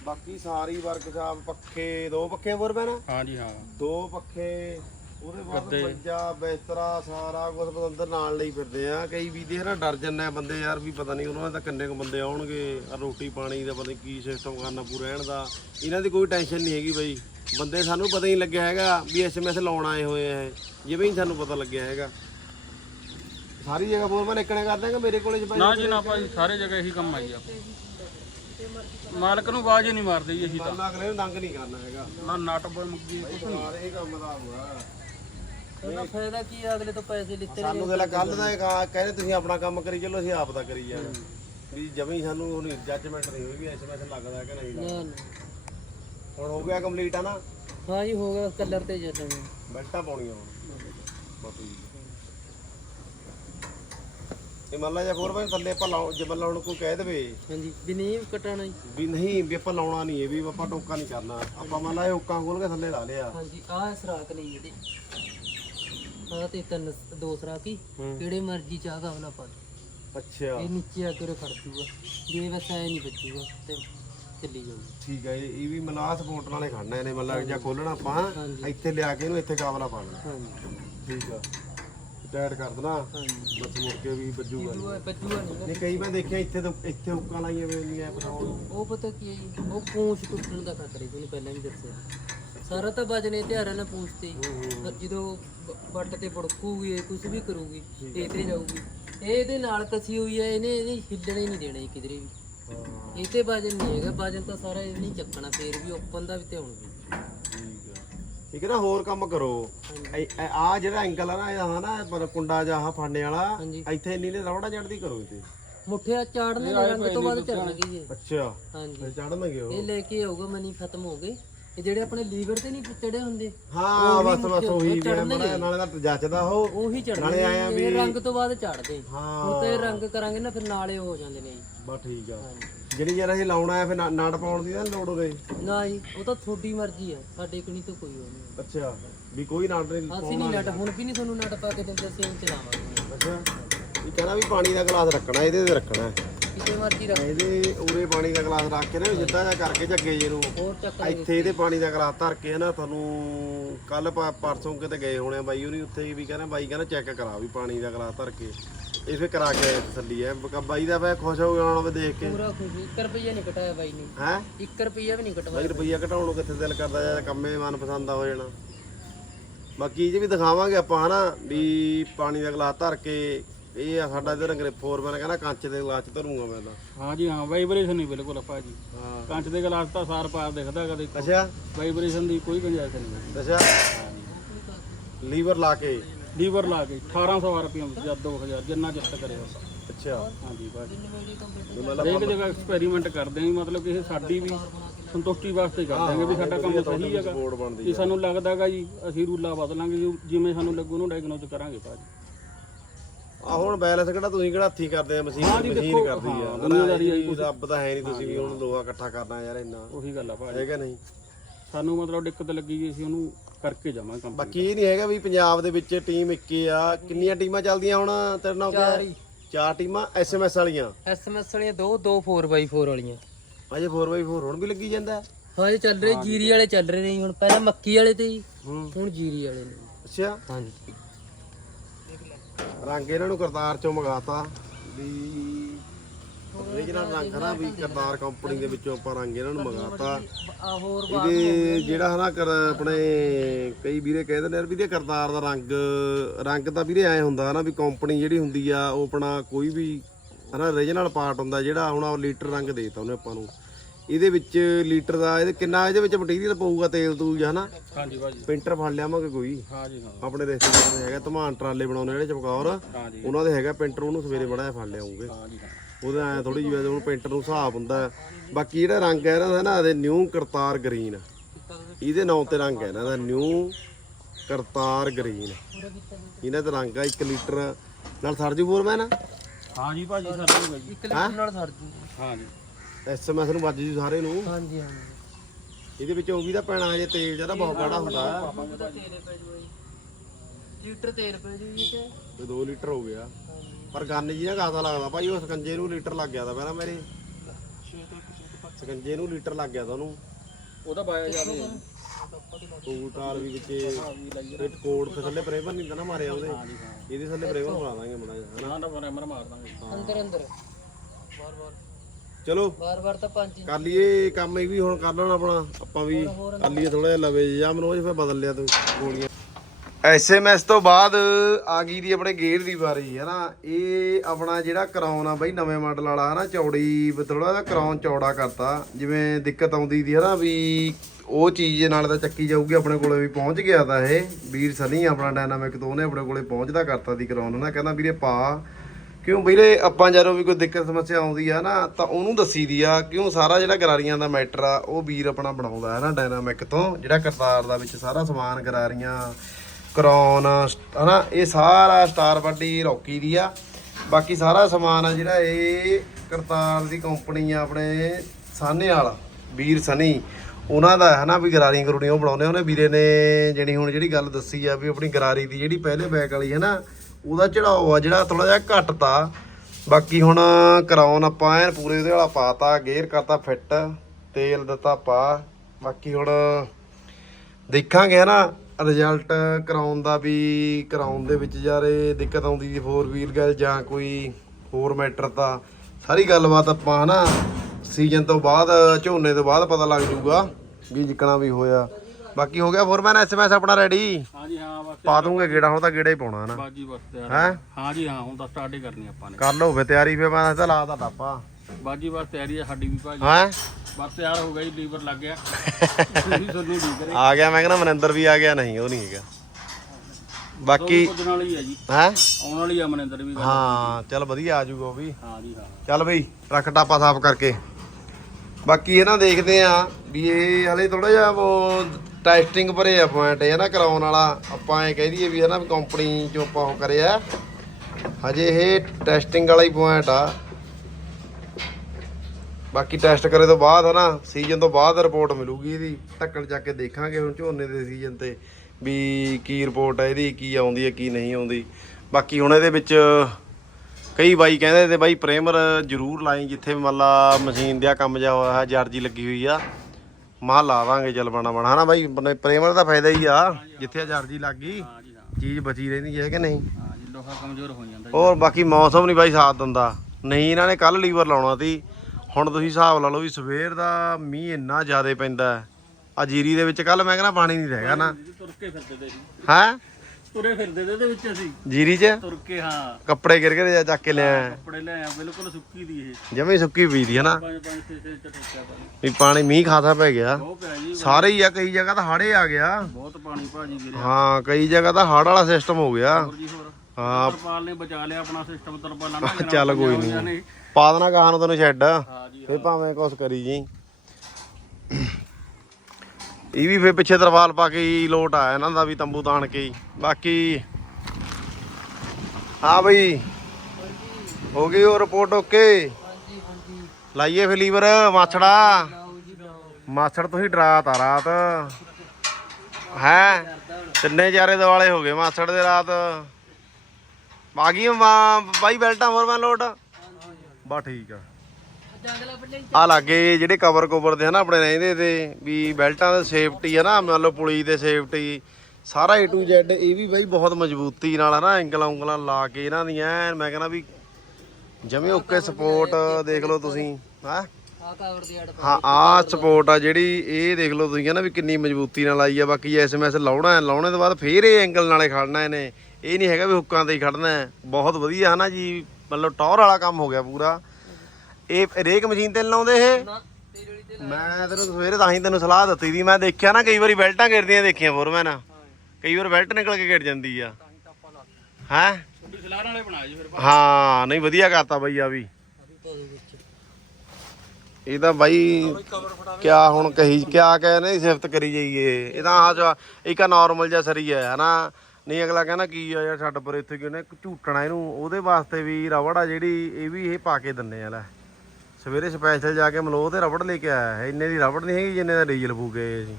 ਬਾਕੀ ਸਾਰੀ ਵਰਕਸ਼ਾਪ ਪੱਖੇ ਦੋ ਪੱਖੇ ਹੋਰ ਪੈਣਾ? ਹਾਂਜੀ ਹਾਂ। ਦੋ ਪੱਖੇ ਉਹਦੇ ਬਾਅਦ ਮੰਜਾ ਬਿਸਤਰਾ ਸਾਰਾ ਕੁਝ ਪਤੰਦਰ ਨਾਲ ਲਈ ਫਿਰਦੇ ਆ ਕਈ ਵੀ ਦੇ ਨਾ ਡਰ ਜੰਨੇ ਬੰਦੇ ਯਾਰ ਵੀ ਪਤਾ ਨਹੀਂ ਉਹਨਾਂ ਦਾ ਕਿੰਨੇ ਕੁ ਬੰਦੇ ਆਉਣਗੇ। ਆਹ ਰੋਟੀ ਪਾਣੀ ਦਾ ਪਤਾ ਕੀ ਸਿਸਟਮ ਕਰਨਾ ਪੂਰਾ ਰਹਿਣ ਦਾ। ਇਹਨਾਂ ਦੀ ਕੋਈ ਟੈਨਸ਼ਨ ਨਹੀਂ ਹੈਗੀ ਬਈ। ਬੰਦੇ ਸਾਨੂੰ ਪਤਾ ਹੀ ਨਹੀਂ ਲੱਗਿਆ ਹੈਗਾ ਵੀ ਐਸਐਮਐਸ ਲਾਉਣ ਆਏ ਹੋਏ ਆ ਇਹ। ਜਿਵੇਂ ਹੀ ਸਾਨੂੰ ਪਤਾ ਲੱਗਿਆ ਹੈਗਾ। ਸਾਰੀ ਜਗ੍ਹਾ ਫੋਰਮੈਨ ਇੱਕਣੇ ਕਰ ਦਾਂਗਾ ਮੇਰੇ ਕੋਲੇ ਚ ਨਾ ਜੀ ਨਾ ਭਾਈ ਸਾਰੇ ਜਗ੍ਹਾ ਇਹੀ ਕੰਮ ਆਈ ਆ। ਮਾਲਕ ਨੂੰ ਆਵਾਜ਼ ਹੀ ਨਹੀਂ ਮਾਰਦੇ ਜੀ ਅਸੀਂ ਤਾਂ। ਬੰਦਾ ਅਗਲੇ ਨੂੰ ਤੰਗ ਨਹੀਂ ਕਰਨਾ ਹੈਗਾ। ਨਾ ਨਟ ਬੋਲ ਮੁੱਗੀ ਕੁਛ ਨਹੀਂ। ਯਾਰ ਇਹ ਕੰਮ ਦਾ ਹੋਆ ਉਹਦਾ ਫਾਇਦਾ ਕੀ ਆ ਅਗਲੇ ਤੋਂ ਪੈਸੇ ਲਿੱਤੇ ਸਾਨੂੰ ਤੇ ਕੱਲ ਦਾ ਇਹ ਕਹਾ- ਕਹਿੰਦੇ ਤੁਸੀਂ ਆਪਣਾ ਕੰਮ ਕਰੀ ਚੱਲੋ ਅਸੀਂ ਆਪ ਦਾ ਕਰੀ ਜਾਣਾ। ਵੀ ਜਮੀ ਸਾਨੂੰ ਹੁਣ ਜੱਜਮੈਂਟ ਨਹੀਂ ਹੋਈ ਵੀ ਐਸਐਮਐਸ ਲੱਗਦਾ ਕਿ ਨਹੀਂ ਲੱਗਦਾ। ਨਾ ਨਾ। ਹੁਣ ਹੋ ਗਿਆ ਕੰਪਲੀਟ ਆ ਨਾ? ਹਾਂ ਜੀ ਹੋ ਗਿਆ ਕਲਰ ਤੇ ਚੱਲਾਂਗੇ ਬੈਲਟਾਂ ਪਾਉਣੀਆਂ ਹੁਣ। ਹੈ। ਇਹ ਮੰਨ ਲਾ ਜੇ ਹੋਰ ਥੱਲੇ ਆਪਾਂ ਲਾਉ ਜੇ ਮੰਨ ਲਾ ਹੁਣ ਕੋਈ ਕਹਿ ਦੇਵੇ। ਹਾਂਜੀ ਵੀ ਨਹੀਂ ਕਟਾਣਾ ਜੀ ਵੀ ਨਹੀਂ ਵੀ ਆਪਾਂ ਲਾਉਣਾ ਨਹੀਂ ਇਹ ਵੀ ਆਪਾਂ ਟੋਕਾ ਨਹੀਂ ਕਰਨਾ। ਆਪਾਂ ਮੰਨ ਲਾ ਇਹ ਹੁੱਕਾਂ ਖੋਲ ਕੇ ਥੱਲੇ ਲਾ ਲਿਆ। ਹਾਂਜੀ ਆਹ ਸਰਾਕ ਨਹੀਂ ਇਹਦੇ ਆਹ ਤੇ ਤਿੰਨ ਦੋ ਸਰਾਕ। ਕਿਹੜੇ ਮਰਜ਼ੀ ਚਾਹ ਦਾ ਬਣਾ ਪਾ। ਅੱਛਾ। ਇਹ ਨੀਚੇ ਆ ਕੇ ਉਰੇ ਖੜ ਜੂਗਾ। ਜੇ ਬਸ ਐ ਨਹੀਂ ਵੱਜੂਗਾ ਤੇ ਚੱਲੀ ਜਾਊਗੀ। ਠੀਕ ਹੈ ਇਹ ਵੀ ਮਲਾਹ ਸਪੋਰਟ ਨਾਲੇ ਖੜਨਾ ਇਹਨੇ। ਮੰਨ ਲਾ ਜਾਂ ਖੋਲਣਾ ਆਪਾਂ। ਇੱਥੇ ਲਿਆ ਕੇ ਇਹਨੂੰ ਇੱਥੇ ਕਾਬਲਾ ਪਾਉਣਾ ਹਾਂਜੀ। ਠੀਕ ਆ। ਟਾਇਰ ਕਰ ਦੇਣਾ। ਬਸ ਮੁੜ ਕੇ ਵੀ ਵੱਜੂਗਾ ਨਹੀਂ। ਨਹੀਂ। ਕਈ ਮੈਂ ਦੇਖਿਆ ਇੱਥੇ ਤੋਂ ਇੱਥੇ ਹੁੱਕਾਂ ਲਾਈਆਂ ਹੋਈਆਂ ਹੁੰਦੀਆਂ ਬਣਾਉਣ। ਉਹ ਪਤਾ ਕੀ ਹੈ ਜੀ, ਉਹ ਪੂੰਛ ਟੁੱਟਣ ਦਾ ਖਤਰਾ ਤੁਹਾਨੂੰ ਪਹਿਲਾਂ ਵੀ ਦੱਸਿਆ। ਸਾਰਾ ਤਾਂ ਵਜਨੇ ਧਿਆਰਾਂ ਨਾਲ ਪੂੰਛ ਤੇ ਹੀ। ਪਰ ਜਦੋਂ ਬ- ਵੱਟ ਤੇ ਬੜਕੂਗੀ ਇਹ ਕੁਝ ਵੀ ਕਰੂਗੀ ਤੇ ਤੇ ਜਾਊਗੀ। ਇਹ ਇਹਦੇ ਨਾਲ ਕਸੀ ਹੋਈ ਹੈ ਇਹਨੇ ਇਹਨੇ ਹਿੱਲਣੇ ਨਹੀਂ ਦੇਣਾ ਜੀ ਕਿਧਰੇ ਵੀ। ਇਹ ਤੇ ਵਜਨ ਨਹੀਂ ਹੈਗਾ ਵਜਨ ਤਾਂ ਸਾਰਾ ਇਹਨੇ ਹੀ ਚੱਕਣਾ ਫੇਰ ਵੀ ਓਪਨ ਦਾ ਵੀ ਤੇ ਹੁਣ ਵੀ। ਠੀਕ ਹੈ ਨਾ ਹੋਰ ਕੰਮ ਕਰੋ। ਆ ਜਿਹੜਾ ਐਂਗਲ ਆ ਨਾ ਇਹ ਨਾ ਪਰ ਕੁੰਡਾ ਜਾਂ ਆਹ ਫਾਂਡੇ ਵਾਲਾ ਹਾਂਜੀ। ਇੱਥੇ ਇੰਨੀ ਨੇ ਰਵੜਾ ਚੜਦੀ ਕਰੋ ਇੱਥੇ। ਮੁੱਠਿਆ ਚਾੜਨੇ ਦੇ ਰੰਗ ਤੋਂ ਬਾਅਦ ਚੜਨਗੇ ਜੀ। ਇਹ। ਅੱਛਾ ਹਾਂਜੀ। ਚੜਨਗੇ ਉਹ। ਇਹ ਲੈ ਕੇ ਆਊਗਾ ਮਨੀ ਖਤਮ ਹੋ ਗਏ ਇਹ ਜਿਹੜੇ ਆਪਣੇ ਲੀਵਰ ਤੇ ਨਹੀਂ ਚੜੇ ਹੁੰਦੇ ਹਾਂ ਬਸ ਬਸ ਉਹੀ ਜਿਹਾ ਨਾਲੇ ਤਾਂ ਜੱਚਦਾ ਉਹ। ਉਹੀ ਚੜਦੇ ਨਾਲੇ ਆਇਆ ਵੀ ਇਹ ਰੰਗ ਤੋਂ ਬਾਅਦ ਚੜਦੇ ਹਾਂ। ਹੁਣ ਤੇ ਰੰਗ ਕਰਾਂਗੇ ਨਾ ਫਿਰ ਨਾਲੇ ਹੋ ਜਾਂਦੇ ਨੇ ਜੀ। ਬਸ ਠੀਕ ਆ। ਜਿਹੜੀ ਯਾਰ ਅਸੀਂ ਲਾਉਣਾ ਹੈ ਫਿਰ ਨਾ- ਨਾੜ ਪਾਉਣ ਦੀ ਤਾਂ ਨੀ ਲੋੜ ਉਹਦੇ ਨਾ ਜੀ ਉਹ ਤਾਂ ਤੁਹਾਡੀ ਮਰਜ਼ੀ ਹੈ ਸਾਡੇ ਕਣੀ ਤਾਂ ਕੋਈ ਉਹ ਨਹੀਂ। ਅੱਛਾ ਵੀ ਕੋਈ ਨਾੜ ਨਹੀਂ ਅਸੀਂ ਨਹੀਂ ਨਟ ਹੁਣ ਵੀ ਨਹੀਂ ਤੁਹਾਨੂੰ ਨਟ ਪਾ ਕੇ ਦਿੰਦੇ ਅਸੀਂ ਚਲਾਵਾਂਗੇ। ਅੱਛਾ। ਇਹ ਕਹਿੰਦਾ ਵੀ ਪਾਣੀ ਦਾ ਗਲਾਸ ਰੱਖਣਾ ਇਹਦੇ ਤੇ ਰੱਖਣਾ। ਕਿਤੇ ਮਰਜ਼ੀ ਰੱਖ। ਇਹਦੇ ਉਰੇ ਪਾਣੀ ਦਾ ਗਲਾਸ ਰੱਖ ਕੇ ਨਾ ਜਿੱਦਾਂ ਜਿਹਾ ਕਰਕੇ ਜੱਗੇ ਜੇ ਨੂੰ। ਹੋਰ ਚੱਕ ਇੱਥੇ ਇਹਦੇ ਪਾਣੀ ਦਾ ਗਲਾਸ ਧਰ ਕੇ ਨਾ ਤੁਹਾਨੂੰ ਕੱਲ ਪਰਸੋਂ ਕਿਤੇ ਗਏ ਹੋਣੇ ਆ ਬਾਈ ਉਹਨੇ ਉੱਥੇ ਵੀ ਕਹਿੰਦਾ ਬਾਈ ਕਹਿੰਦਾ ਚੈੱਕ ਕਰਾ ਵੀ ਪਾਣੀ ਦਾ ਗਲਾਸ ਧਰ ਕੇ। ਇਹ ਫੇਰ ਕਰਾ ਕੇ ਆਏ ਤਸੱਲੀ ਐ। ਬਾਈ ਦਾ ਫੇਰ ਖੁਸ਼ ਹੋ ਗਿਆ ਹੁਣ ਦੇਖ ਕੇ। ਪੂਰਾ ਖੁਸ਼ੀ 1 ਰੁਪਈਆ ਨਹੀਂ ਕਟਾਇਆ ਬਾਈ ਨੇ। ਹੈ? 1 ਰੁਪਈਆ ਵੀ ਨਹੀਂ ਕਟਵਾਇਆ ਬਾਈ ਰੁਪਈਆ ਘਟਾਉਣ ਨੂੰ ਕਿੱਥੇ ਦਿਲ ਕਰਦਾ ਜਾਂ ਕੰਮੇ ਮਨ ਪਸੰਦ ਆ ਹੋ ਜਾਣਾ। ਬਾਕੀ ਇਹ ਵੀ ਦਿਖਾਵਾਂਗੇ ਆਪਾਂ ਹਨਾ ਵੀ ਪਾਣੀ ਦਾ ਗਲਾਸ ਧਰ ਕੇ ਇਹ ਆ ਸਾਡਾ ਇਧਰ ਅੰਗਰੇ ਫੋਰਮੈਨ ਕਹਿੰਦਾ ਕੰਚ ਦੇ ਗਲਾਸ ਚ ਧਰੂੰਗਾ ਮੈਂ ਤਾਂ। ਹਾਂ ਜੀ ਹਾਂ ਵਾਈਬ੍ਰੇਸ਼ਨ ਨਹੀਂ ਬਿਲਕੁਲ ਭਾਜੀ ਹਾਂ। ਕੰਚ ਦੇ ਗਲਾਸ ਤਾਂ ਸਾਰ ਪਾਰ ਦਿਖਦਾ ਕਦੇ ਅੱਛਾ। ਵਾਈਬ੍ਰੇਸ਼ਨ ਦੀ ਕੋਈ ਗੁੰਜਾਇਸ਼ ਨਹੀਂ ਦੱਸਿਆ ਲੀਵਰ ਲਾ ਕੇ। ਲੀਵਰ ਲਾ ਕੇ 1800 ਰੁਪਏ ਜਾਂ 2000 ਜਿੰਨਾ ਚਿੱਤ ਕਰੇ ਬਸ। ਅੱਛਾ ਹਾਂਜੀ ਮਤਲਬ ਹਰੇਕ ਜਗ੍ਹਾ ਐਕਸਪੈਰੀਮੈਂਟ ਕਰਦੇ ਆਂ ਮਤਲਬ ਕਿ ਇਹ ਸਾਡੀ ਵੀ ਸੰਤੁਸ਼ਟੀ ਵਾਸਤੇ ਕਰਦੇ ਆਂਗੇ ਵੀ ਸਾਡਾ ਕੰਮ ਸਹੀ ਹੈਗਾ। ਜੇ ਸਾਨੂੰ ਲੱਗਦਾਗਾ ਜੀ ਅਸੀਂ ਰੂਲਾ ਬਦਲਾਂਗੇ ਜੀ, ਜਿਵੇਂ ਸਾਨੂੰ ਲੱਗੂ ਉਹਨੂੰ ਡਾਇਗਨੋਸ ਕਰਾਂਗੇ ਭਾਜੀ ਆ ਹੁਣ ਬੈਲੈਂਸ ਕਿਹੜਾ ਤੁਸੀਂ ਕਿਹੜਾ ਹੱਥੀ ਕਰਦੇ ਆ ਮਸ਼ੀਨ ਹਾਂ ਜੀ, ਮਸ਼ੀਨ ਦੇਖੋ, ਕਰਦੀ ਆ। ਹਾਂ? ਦੁਨੀਆਦਾਰੀ ਇਹ ਰੱਬ ਤਾਂ ਹੈ ਨਹੀਂ ਤੁਸੀਂ ਵੀ ਹੁਣ ਲੋਹਾ ਇਕੱਠਾ ਕਰਨਾ ਯਾਰ ਇੰਨਾ। ਉਹੀ ਗੱਲ ਆ ਭਾਜੀ। ਹੈਗਾ ਨਹੀਂ? ਸਾਨੂੰ ਮਤਲਬ ਦਿੱਕਤ ਲੱਗੀ ਗਈ ਸੀ ਉਹਨੂੰ ਕਰਕੇ ਜਾਵਾਂਗੇ ਕੰਮ ਬਾਕੀ ਇਹ ਨਹੀਂ ਹੈਗਾ ਵੀ ਪੰਜਾਬ ਦੇ ਵਿੱਚ ਟੀਮ ਇੱਕ ਆ। ਕਿੰਨੀਆਂ ਟੀਮਾਂ ਚੱਲਦੀਆਂ ਹੁਣ ਤੇਰੇ ਨਾਲ ਚਾਰ ਹੀ। ਚਾਰ ਟੀਮਾਂ ਐਸਐਮਐਸ ਵਾਲੀਆਂ? ਐਸਐਮਐਸ ਵਾਲੀਆਂ ਦੋ ਦੋ 4x4 ਵਾਲੀਆਂ। ਅਜੇ 4x4 ਹੁਣ ਵੀ ਲੱਗੀ ਜਾਂਦਾ? ਹਾਂ ਇਹ ਚੱਲ ਰਹੇ ਜੀਰੀ ਵਾਲੇ ਚੱਲ ਰਹੇ ਨੇ ਜੀ ਹੁਣ। ਪਹਿਲਾਂ ਮੱਕੀ ਵਾਲੇ ਤੇ ਜੀ ਹੂੰ। ਹੁਣ ਜੀਰੀ ਵਾਲੇ ਨੇ। ਅੱਛਾ। ਹਾਂਜੀ। ਰੰਗ ਇਹਨਾਂ ਨੂੰ ਕਰਤਾਰ ਚੋਂ ਮੰਗਾਤਾ ਵੀ ਓਰੀਜਨਲ ਰੰਗ ਹਨਾ ਵੀ ਕਰਤਾਰ ਕੰਪਨੀ ਦੇ ਵਿੱਚੋਂ ਆਪਾਂ ਰੰਗ ਇਹਨਾਂ ਨੂੰ ਮੰਗਾਤਾ। ਆ ਹੋਰ ਇਹਦੇ ਜਿਹੜਾ ਹਨਾ ਕਰ ਆਪਣੇ ਕਈ ਵੀਰੇ ਕਹਿੰਦੇ ਨੇ ਯਾਰ ਵੀ ਇਹਦੇ ਕਰਤਾਰ ਦਾ ਰੰਗ ਰੰਗ ਤਾਂ ਵੀਰੇ ਐ ਹੁੰਦਾ ਹਨਾ ਵੀ ਕੰਪਨੀ ਜਿਹੜੀ ਹੁੰਦੀ ਆ ਉਹ ਆਪਣਾ ਕੋਈ ਵੀ ਹਨਾ ਓਰੀਜਨਲ ਪਾਰਟ ਹੁੰਦਾ ਜਿਹੜਾ ਹੁਣ ਉਹ ਲੀਟਰ ਰੰਗ ਦੇਤਾ ਉਹਨੇ ਆਪਾਂ ਨੂੰ। ਇਹਦੇ ਵਿੱਚ ਲੀਟਰ ਦਾ ਇਹਦੇ ਕਿੰਨਾ ਇਹਦੇ ਵਿੱਚ ਮਟੀਰੀਅਲ ਪਊਗਾ ਤੇਲ ਤੂਲ ਜਾਂ ਹਨਾ? ਹਾਂਜੀ ਭਾਜੀ। ਪੇਂਟਰ ਫੜ ਲਿਆਵਾਂਗੇ ਕੋਈ। ਹਾਂ ਜੀ ਹਾਂ। ਆਪਣੇ ਰਿਸ਼ਤੇਦਾਰ ਦੇ ਹੈਗਾ ਧਮਾਨ ਟਰਾਲੇ ਬਣਾਉਣੇ ਜਿਹੜੇ ਚਮਕੌਰ। ਉਹਨਾਂ ਦੇ ਹੈਗਾ ਪੇਂਟਰ ਉਹਨੂੰ ਸਵੇਰੇ ਬੜਾ ਫੜ ਲਿਆਉਂਗੇ। ਹਾਂ ਜੀ ਹਾਂ। ਉਹਦਾ ਐ ਥੋੜੀ ਜਿਹੀ ਉਹਨੂੰ ਪੇਂਟਰ ਨੂੰ ਹਿਸਾਬ ਹੁੰਦਾ। ਬਾਕੀ ਜਿਹੜਾ ਰੰਗ ਹੈ ਨਾ ਇਹਦੇ ਨਿਊ ਕਰਤਾਰ ਗ੍ਰੀਨ ਇਹਦੇ ਨਾਂ ਤੇ ਰੰਗ ਹੈ ਇਹਨਾਂ ਦਾ ਨਿਊ ਕਰਤਾਰ ਗ੍ਰੀਨ ਇਹਨਾਂ ਦਾ ਰੰਗ ਆ 1 ਲੀਟਰ। ਨਾਲ ਸਰਜੂ ਫੋਰਮੈਨ ਹਾਂ ਜੀ ਭਾਜੀ ਸਰ ਹੋਊਗਾ ਜੀ ਇੱਕ ਲੀਟਰ ਨਾਲ ਸਰ ਜੂ। ਹਾਂ ਜੀ। ਐਸਐਮਐਸ ਨੂੰ ਵੱਜ ਜੂ ਸਾਰੇ ਨੂੰ। ਹਾਂਜੀ ਹਾਂਜੀ। ਇਹਦੇ ਵਿੱਚ ਉਹ ਵੀ ਤਾਂ ਪੈਣਾ ਹਜੇ ਤੇਲ ਜਿਹੜਾ ਬਹੁਤ ਗਾੜਾ ਹੁੰਦਾ। ਹੈ। ਉਹਦਾ ਤੇਲ ਪੈ ਜੂ। ਲੀਟਰ ਤੇਲ ਪੈ ਜੂ ਜੀ ਤੇ ਤੇ 2 ਲੀਟਰ ਹੋ ਗਿਆ। ਪਰ ਗੰਨ ਜੀ ਨਾ ਗਾਦਾ ਲੱਗਦਾ ਭਾਈ? ਉਹ ਸਕੰਜੇ ਨੂੰ ਲੀਟਰ ਲੱਗ ਗਿਆ ਤਾਂ ਪਹਿਲਾਂ ਮੇਰੇ। ਸਕੰਜੇ ਨੂੰ ਲੀਟਰ ਲੱਗ ਗਿਆ ਤਾਂ ਉਹਨੂੰ। ਉਹਦਾ ਬਾਇਆ ਟੂਲ ਟਾਲ ਵੀ ਵਿੱਚ ਇਹ ਕੋਡ ਤੇ ਥੱਲੇ ਪ੍ਰੇਵਰ ਨਹੀਂ ਨਾ ਮਾਰਿਆ ਉਹਦੇ। ਇਹਦੇ ਥੱਲੇ ਪ੍ਰੇਵਰ ਬਣਾ ਦਾਂਗੇ ਮੜਾ ਹਨਾ? ਨਾ ਨਾ ਬਰੇਮਰ ਮਾਰ ਦਾਂਗੇ। ਅੰਦਰ ਅੰਦਰ। ਬਾਰ ਬਾਰ ਚਲੋ। ਬਾਰ ਤਾਂ ਪੰਜ ਕਰ ਲਈਏ ਕੰਮ ਇਹ ਵੀ ਹੁਣ ਕਰ ਲੈਣਾ ਆਪਣਾ। ਆਪਾਂ ਵੀ ਕਰ ਲਈਏ ਥੋੜਾ ਜਿਹਾ ਲਵੇ ਜਾਂ ਮਨੋਜ ਫਿਰ ਬਦਲ ਲਿਆ ਤੂੰ ਗੋਲੀਆਂ। ਐਸਐਮਐਸ ਤੋਂ ਬਾਅਦ ਆ ਗਈ ਦੀ ਆਪਣੇ ਗੇਅਰ ਦੀ ਵਾਰੀ ਹੈ ਨਾ? ਇਹ ਆਪਣਾ ਜਿਹੜਾ ਕਰਾਉਨ ਆ ਬਈ ਨਵੇਂ ਮਾਡਲ ਵਾਲਾ ਹੈ ਨਾ? ਚੌੜੀ ਥੋੜਾ ਜਿਹਾ ਕਰਾਉਨ ਚੌੜਾ ਕਰਤਾ। ਜਿਵੇਂ ਦਿੱਕਤ ਆਉਂਦੀ ਦੀ ਹੈ ਨਾ? ਵੀ ਉਹ ਚੀਜ਼ ਨਾਲ ਤਾਂ ਚੱਕੀ ਜਾਊਗੀ ਆਪਣੇ ਕੋਲੇ ਵੀ ਪਹੁੰਚ ਗਿਆ ਤਾਂ ਇਹ। ਵੀਰ ਸਨੀ ਆਪਣਾ ਡਾਇਨਾਮਿਕ ਤੋਂ ਉਹਨੇ ਆਪਣੇ ਕੋਲੇ ਪਹੁੰਚਦਾ ਕਰਤਾ ਦੀ ਕਰਾਉਨ ਨਾ? ਕਹਿੰਦਾ ਵੀਰੇ ਪਾ। ਕਿਉਂ ਵੀਰੇ, ਆਪਾਂ ਜਦੋਂ ਵੀ ਕੋਈ ਦਿੱਕਤ ਸਮੱਸਿਆ ਆਉਂਦੀ ਆ ਨਾ, ਤਾਂ ਉਹਨੂੰ ਦੱਸੀ ਦੀ ਆ, ਕਿਉਂ ਸਾਰਾ ਜਿਹੜਾ ਗਰਾਰੀਆਂ ਦਾ ਮੈਟਰ ਆ, ਉਹ ਵੀਰ ਆਪਣਾ ਬਣਾਉਂਦਾ ਹੈ ਨਾ ਡਾਇਨਾਮਿਕ ਤੋਂ, ਜਿਹੜਾ ਕਰਤਾਰ ਦਾ ਵਿੱਚ ਸਾਰਾ ਸਮਾਨ ਗਰਾਰੀਆਂ ਕਰਾਉਨ ਹਨਾ, ਇਹ ਸਾਰਾ ਸਟਾਰ ਵੱਡੀ ਰੌਕੀ ਦੀ ਆ। ਬਾਕੀ ਸਾਰਾ ਸਮਾਨ ਆ ਜਿਹੜਾ ਇਹ ਕਰਤਾਰ ਦੀ ਕੰਪਨੀ ਆ, ਆਪਣੇ ਸਾਨੇ ਵਾਲਾ, ਵੀਰ ਸਨੀ। ਉਹਨਾਂ ਦਾ ਹੈ ਨਾ ਵੀ ਗਰਾਰੀਆਂ ਕਰੂੜੀਆਂ ਉਹ ਬਣਾਉਂਦੇ ਉਹਨੇ ਵੀਰੇ ਨੇ ਜਿਹੜੀ ਹੁਣ ਜਿਹੜੀ ਗੱਲ ਦੱਸੀ ਆ ਵੀ ਆਪਣੀ ਗਰਾਰੀ ਦੀ ਜਿਹੜੀ ਪਹਿਲੇ ਬੈਕ ਵਾਲੀ ਹੈ ਨਾ ਉਹਦਾ ਚੜਾਓ ਆ ਜਿਹੜਾ ਥੋੜਾ ਜਿਹਾ ਘੱਟ ਤਾ। ਬਾਕੀ ਹੁਣ ਕਰਾਉਣ ਆਪਾਂ ਐਨ ਪੂਰੇ ਉਹਦੇ ਵਾਲਾ ਪਾਤਾ ਗੇਅਰ ਕਰਤਾ ਫਿੱਟ ਤੇਲ ਦਿੱਤਾ ਪਾ। ਬਾਕੀ ਹੁਣ ਦੇਖਾਂਗੇ ਨਾ ਰਿਜ਼ਲਟ ਕਰਾਉਣ ਦਾ ਵੀ, ਕਰਾਉਣ ਦੇ ਵਿੱਚ ਯਾਰ ਇਹ ਦਿੱਕਤ ਆਉਂਦੀ ਦੀ 4 ਵੀਲ ਗੱਲ ਜਾਂ ਕੋਈ ਹੋਰ ਮੈਟਰ ਤਾਂ ਸਾਰੀ ਗੱਲਬਾਤ ਆਪਾਂ ਹਨਾ ਸੀਜ਼ਨ ਤੋਂ ਬਾਅਦ, ਝੋਨੇ ਤੋਂ ਬਾਅਦ ਪਤਾ ਲੱਗ ਜੂਗਾ ਵੀ ਜਿੱਕਣਾ ਵੀ ਹੋਇਆ। ਬਾਕੀ ਹੋ ਗਿਆ ਫੋਰਮੈਨ ਐਸਐਮਐਸ ਆਪਣਾ ਰੈਡੀ ਹਾਂ ਜੀ ਹਾਂ ਬਸ ਪਾ ਦੂੰਗੇ ਗੇੜਾ ਤਾਂ ਗੇੜਾ ਹੀ ਪਾਉਣਾ ਹਨਾ। ਬਾਜੀ ਬਸ ਤਿਆਰ ਹੈਂ? ਹਾਂ ਜੀ ਹਾਂ ਹੁਣ ਤਾਂ ਸਟਾਰਟ ਹੀ ਕਰਨੀ ਆਪਾਂ ਨੇ। ਕਰ ਲਓ ਫੇ ਤਿਆਰੀ ਫੇ ਮੈਂ ਤਾਂ ਲਾਦਾ ਟਾਪਾ। ਬਾਜੀ ਬਸ ਤਿਆਰੀ ਹੈ ਸਾਡੀ ਵੀ ਭਾਜੀ। ਹੈ? ਬਸ ਤਿਆਰ ਹੋ ਗਿਆ ਜੀ ਲੀਵਰ ਲੱਗ ਗਿਆ। ਤੁਸੀਂ ਤੁਹਾਨੂੰ ਲੀਵਰ ਆ ਗਿਆ ਮੈਂ ਕਹਿੰਦਾ ਮਨਿੰਦਰ ਵੀ ਆ ਗਿਆ ਨਹੀਂ ਉਹ ਨਹੀਂ ਹੈਗਾ। ਬਾਕੀ ਕੁਝ ਨਾਲ ਹੀ ਹੈ ਜੀ। ਹੈ? ਆਉਣ ਵਾਲੀ ਆ ਮਨਿੰਦਰ ਵੀ। ਹਾਂ ਚੱਲ ਵਧੀਆ ਆ ਜਾਊਗਾ ਉਹ ਵੀ। ਹਾਂ ਜੀ ਹਾਂ। ਚੱਲ ਬਈ ਰੱਖ ਟਾਪਾ ਸਾਫ਼ ਕਰਕੇ। ਬਾਕੀ ਇਹ ਨਾ ਦੇਖਦੇ ਆ ਵੀ ਇਹ ਹਲੇ ਥੋੜਾ ਜਿਹਾ ਉਹ ਟੈਸਟਿੰਗ ਭਰੇ ਆ ਪੁਆਇੰਟ ਹੈ ਨਾ ਕਰਾਉਣ ਵਾਲਾ, ਆਪਾਂ ਇਹ ਕਹਿ ਦਈਏ ਵੀ ਹੈ ਨਾ ਕੰਪਨੀ ਚੋਂ ਆਪਾਂ ਉਹ ਕਰਿਆ। ਹਜੇ ਇਹ ਟੈਸਟਿੰਗ ਵਾਲਾ ਹੀ ਪੁਆਇੰਟ ਆ। ਬਾਕੀ ਟੈਸਟ ਕਰੇ ਤੋਂ ਬਾਅਦ ਹੈ ਨਾ ਸੀਜ਼ਨ ਤੋਂ ਬਾਅਦ ਰਿਪੋਰਟ ਮਿਲੂਗੀ ਇਹਦੀ। ਢੱਕਣ ਚੱਕ ਕੇ ਦੇਖਾਂਗੇ ਹੁਣ ਝੋਨੇ ਦੇ ਸੀਜ਼ਨ ਤੇ ਵੀ ਕੀ ਰਿਪੋਰਟ ਹੈ ਇਹਦੀ, ਕੀ ਆਉਂਦੀ ਹੈ ਕੀ ਨਹੀਂ ਆਉਂਦੀ। ਬਾਕੀ ਹੁਣ ਇਹਦੇ ਵਿੱਚ ਕਈ ਬਾਈ ਕਹਿੰਦੇ ਤੇ ਬਾਈ ਪ੍ਰੇਮਰ ਜ਼ਰੂਰ ਲਾਈ, ਜਿੱਥੇ ਮੰਨ ਲਾ ਮਸ਼ੀਨ ਦਾ ਕੰਮ ਜਾ ਹੋਇਆ ਹੈ ਜਰਜੀ ਲੱਗੀ ਹੋਈ ਆ। ਮਾਂ ਲਾਵਾਂਗੇ ਚੱਲ ਬਣਾ। ਬਣਾ ਹਨਾ ਬਾਈ ਪ੍ਰੇਮਰ ਦਾ ਫਾਇਦਾ ਹੀ ਆ। ਜਿੱਥੇ ਜਰਜੀ ਲੱਗ ਗਈ ਚੀਜ਼ ਬਚੀ ਰਹਿੰਦੀ ਹੈ ਕਿ ਨਹੀਂ? ਹਾਂ ਜੀ ਲੋਹਾ ਕਮਜ਼ੋਰ ਹੋ ਜਾਂਦਾ ਹੋਰ ਬਾਕੀ ਮੌਸਮ ਨਹੀਂ ਬਾਈ ਸਾਥ ਦਿੰਦਾ। ਨਹੀਂ ਇਹਨਾਂ ਨੇ ਕੱਲ ਲੀਵਰ ਲਾਉਣਾ ਸੀ। ਹੁਣ ਤੁਸੀਂ ਹਿਸਾਬ ਲਾ ਲਓ ਵੀ ਸਵੇਰ ਦਾ ਮੀਂਹ ਇੰਨਾ ਜ਼ਿਆਦਾ ਪੈਂਦਾ ਆ ਜੀਰੀ ਦੇ ਵਿੱਚ ਕੱਲ ਮੈਂ ਕਹਿੰਦਾ ਪਾਣੀ ਨਹੀਂ ਰਹੇਗਾ ਨਾ। ਤੁਰ ਕੇ ਫਿਰਦੇ ਤੇ ਜੀ। ਹੈ? ਤੁਰੇ ਫਿਰਦੇ ਤੇ ਇਹਦੇ ਵਿੱਚ ਅਸੀਂ। ਜੀਰੀ 'ਚ? ਤੁਰ ਕੇ ਹਾਂ। ਕੱਪੜੇ ਗਿਰ ਗਿਰ ਜਾ ਚੱਕ ਕੇ ਲਿਆ। ਕੱਪੜੇ ਲੈ ਆ ਬਿਲਕੁਲ ਸੁੱਕੀ ਦੀ ਇਹ। ਜਮੇ ਸੁੱਕੀ ਪਈ ਦੀ ਹੈ ਨਾ। ਪੰਜ ਪੰਜ ਛੇ ਛੇ ਚਟੇਕਾ ਪਾਣੀ ਵੀ ਪਾਣੀ ਮੀਂਹ ਖਾਸਾ ਪੈ ਗਿਆ। ਬਹੁਤ ਪਿਆ ਜੀ ਸਾਰੇ ਹੀ ਆ ਕਈ ਜਗ੍ਹਾ ਤਾਂ ਹੜੇ ਆ ਗਿਆ। ਬਹੁਤ ਪਾਣੀ ਭਾਜੀ ਗਿਰਿਆ। ਹਾਂ ਕਈ ਜਗ੍ਹਾ ਤਾਂ ਹੜ ਵਾਲਾ ਸਿਸਟਮ ਹੋ ਗਿਆ। ਹੋਰ ਜੀ ਹੋਰ। ਹਾਂ। ਤਰਪਾਲ ਨੇ ਬਚਾ ਲਿਆ ਆਪਣਾ ਸਿਸਟਮ ਤਰਪਾਲਾਂ ਨਾਲ ਚੱਲ ਕੋਈ ਨਹੀਂ ਪਾ ਦੇਣਾ ਕਹਾਂ ਨੂੰ ਤੈਨੂੰ ਛੱਡ ਹਾਂ ਜੀ ਫੇ ਭਾਵੇਂ ਕੁਛ ਕਰੀ ਜੀ ਇਹ ਵੀ ਫੇ ਪਿੱਛੇ ਤਰਵਾਲ ਪਾ ਕੇ ਹੀ ਲੋਟ ਆਇਆ ਇਹਨਾਂ ਦਾ ਵੀ ਤੰਬੂ ਤਾਣ ਕੇ ਹੀ। ਬਾਕੀ ਹਾਂ ਬਈ, ਹੋ ਗਈ ਉਹ ਰਿਪੋਰਟ ਓਕੇ ਲਾਈਏ ਫੇ ਲੀਵਰ, ਮਾਛੜਾ। ਲਾਓ ਮਾਛੜ ਤੁਸੀਂ ਡਰਾ ਤਾ ਰਾਤ। ਹੈ, ਤਿੰਨੇ ਚਾਰੇ ਦਿਵਾਲੇ ਹੋ ਗਏ ਮਾਛੜ ਦੇ ਰਾਤ। ਆ ਗਈ ਬਾਈ ਬੈਲਟਾਂ ਹੋਰ ਮੈਂ ਲੋਟ। ਬਾ ਠੀਕ ਆ। ਆ ਲਾਗੇ ਜਿਹੜੇ ਕਵਰ ਕੋਵਰ ਦੇ ਹਨਾ ਆਪਣੇ ਰਹਿੰਦੇ ਤੇ ਵੀ ਬੈਲਟਾਂ ਦੇ ਸੇਫਟੀ ਹੈ ਨਾ ਮੰਨ ਲਓ ਪੁਲੀ ਦੇ ਸੇਫਟੀ ਸਾਰਾ A to Z ਇਹ ਵੀ ਬਾਈ ਬਹੁਤ ਮਜ਼ਬੂਤੀ ਨਾਲ ਹੈ ਨਾ ਐਂਗਲਾਂ ਉਂਗਲਾਂ ਲਾ ਕੇ ਇਹਨਾਂ ਦੀਆਂ ਐਨ ਮੈਂ ਕਹਿੰਦਾ ਵੀ ਜਮੇ ਓਕੇ ਸਪੋਰਟ ਦੇਖ ਲਓ ਤੁਸੀਂ ਹਾਂ? ਆ ਕਾਵਰ ਦੀ ਆੜ ਹਾਂ ਆਹ ਸਪੋਰਟ ਆ ਜਿਹੜੀ ਇਹ ਦੇਖ ਲਓ ਤੁਸੀਂ ਕਹਿੰਦਾ ਵੀ ਕਿੰਨੀ ਮਜ਼ਬੂਤੀ ਨਾਲ ਆਈ ਆ ਬਾਕੀ ਐਸਐਮਐਸ ਲਾਉਣਾ ਹੈ ਲਾਉਣੇ ਤੋਂ ਬਾਅਦ ਫੇਰ ਇਹ ਐਂਗਲ ਨਾਲੇ ਖੜਨਾ ਇਹਨੇ ਇਹ ਨਹੀਂ ਹੈਗਾ ਵੀ ਹੁੱਕਾਂ ਤੇ ਹੀ ਖੜਨਾ ਹੈ ਬਹੁਤ ਵਧੀਆ ਹਨਾ ਜੀ ਮਤਲਬ ਟੌਰ ਵਾਲਾ ਕੰਮ ਹੋ ਗਿਆ ਪੂਰਾ। ਇਹ ਰੇਕ ਮਸ਼ੀਨ ਤੇ ਲਾਉਂਦੇ ਇਹ? ਮੈਂ ਤੈਨੂੰ ਸਵੇਰੇ ਤਾਂ ਹੀ ਤੈਨੂੰ ਸਲਾਹ ਦਿੱਤੀ ਸੀ ਮੈਂ ਦੇਖਿਆ ਨਾ, ਕਈ ਵਾਰੀ ਬੈਲਟਾਂ ਗਿਰਦੀਆਂ ਦੇਖੀਆਂ ਫੋਰ ਮੈਂ ਨਾ। ਕਈ ਵਾਰ ਬੈਲਟ ਨਿਕਲ ਕੇ ਗਿਰ ਜਾਂਦੀ ਆ। ਹੈ? ਸਲਾਹ ਨਾਲੇ ਬਣਾ ਜੀ ਫਿਰ ਹਾਂ, ਨਹੀਂ ਵਧੀਆ ਕਰਤਾ ਬਈ ਆ ਵੀ। ਇਹ ਤਾਂ ਬਾਈ ਕਿਆ ਹੁਣ ਕਹੀ, ਕਿਆ ਕਹੇ ਨੇ, ਸਿਫਤ ਕਰੀ ਜਾਈਏ। ਇਹ ਤਾਂ ਆਹ ਇੱਕ ਨਾਰਮਲ ਜਿਹਾ ਸਰੀ ਹੈ ਹਨਾ? ਨਹੀਂ, ਅਗਲਾ ਕਹਿੰਦਾ ਕੀ ਆ ਯਾਰ, ਛੱਡ ਪਰ ਇੱਥੇ ਕਿਉਂ ਝੂਟਣਾ ਇਹਨੂੰ। ਉਹਦੇ ਵਾਸਤੇ ਵੀ ਰਵੜ ਆ ਜਿਹੜੀ, ਇਹ ਵੀ ਇਹ ਪਾ ਕੇ ਦਿੰਨੇ ਆ, ਲੈ। ਸਵੇਰੇ ਸਪੈਸ਼ਲ ਜਾ ਕੇ ਮਲੋਹ ਤੇ ਰਬੜ ਲੈ ਕੇ ਆਇਆ ਹੈ। ਇੰਨੇ ਦੀ ਰਬੜ ਨਹੀਂ ਹੈਗੀ ਜਿੰਨੇ ਦਾ ਡੀਜ਼ਲ ਫੂਕੇ ਜੀ।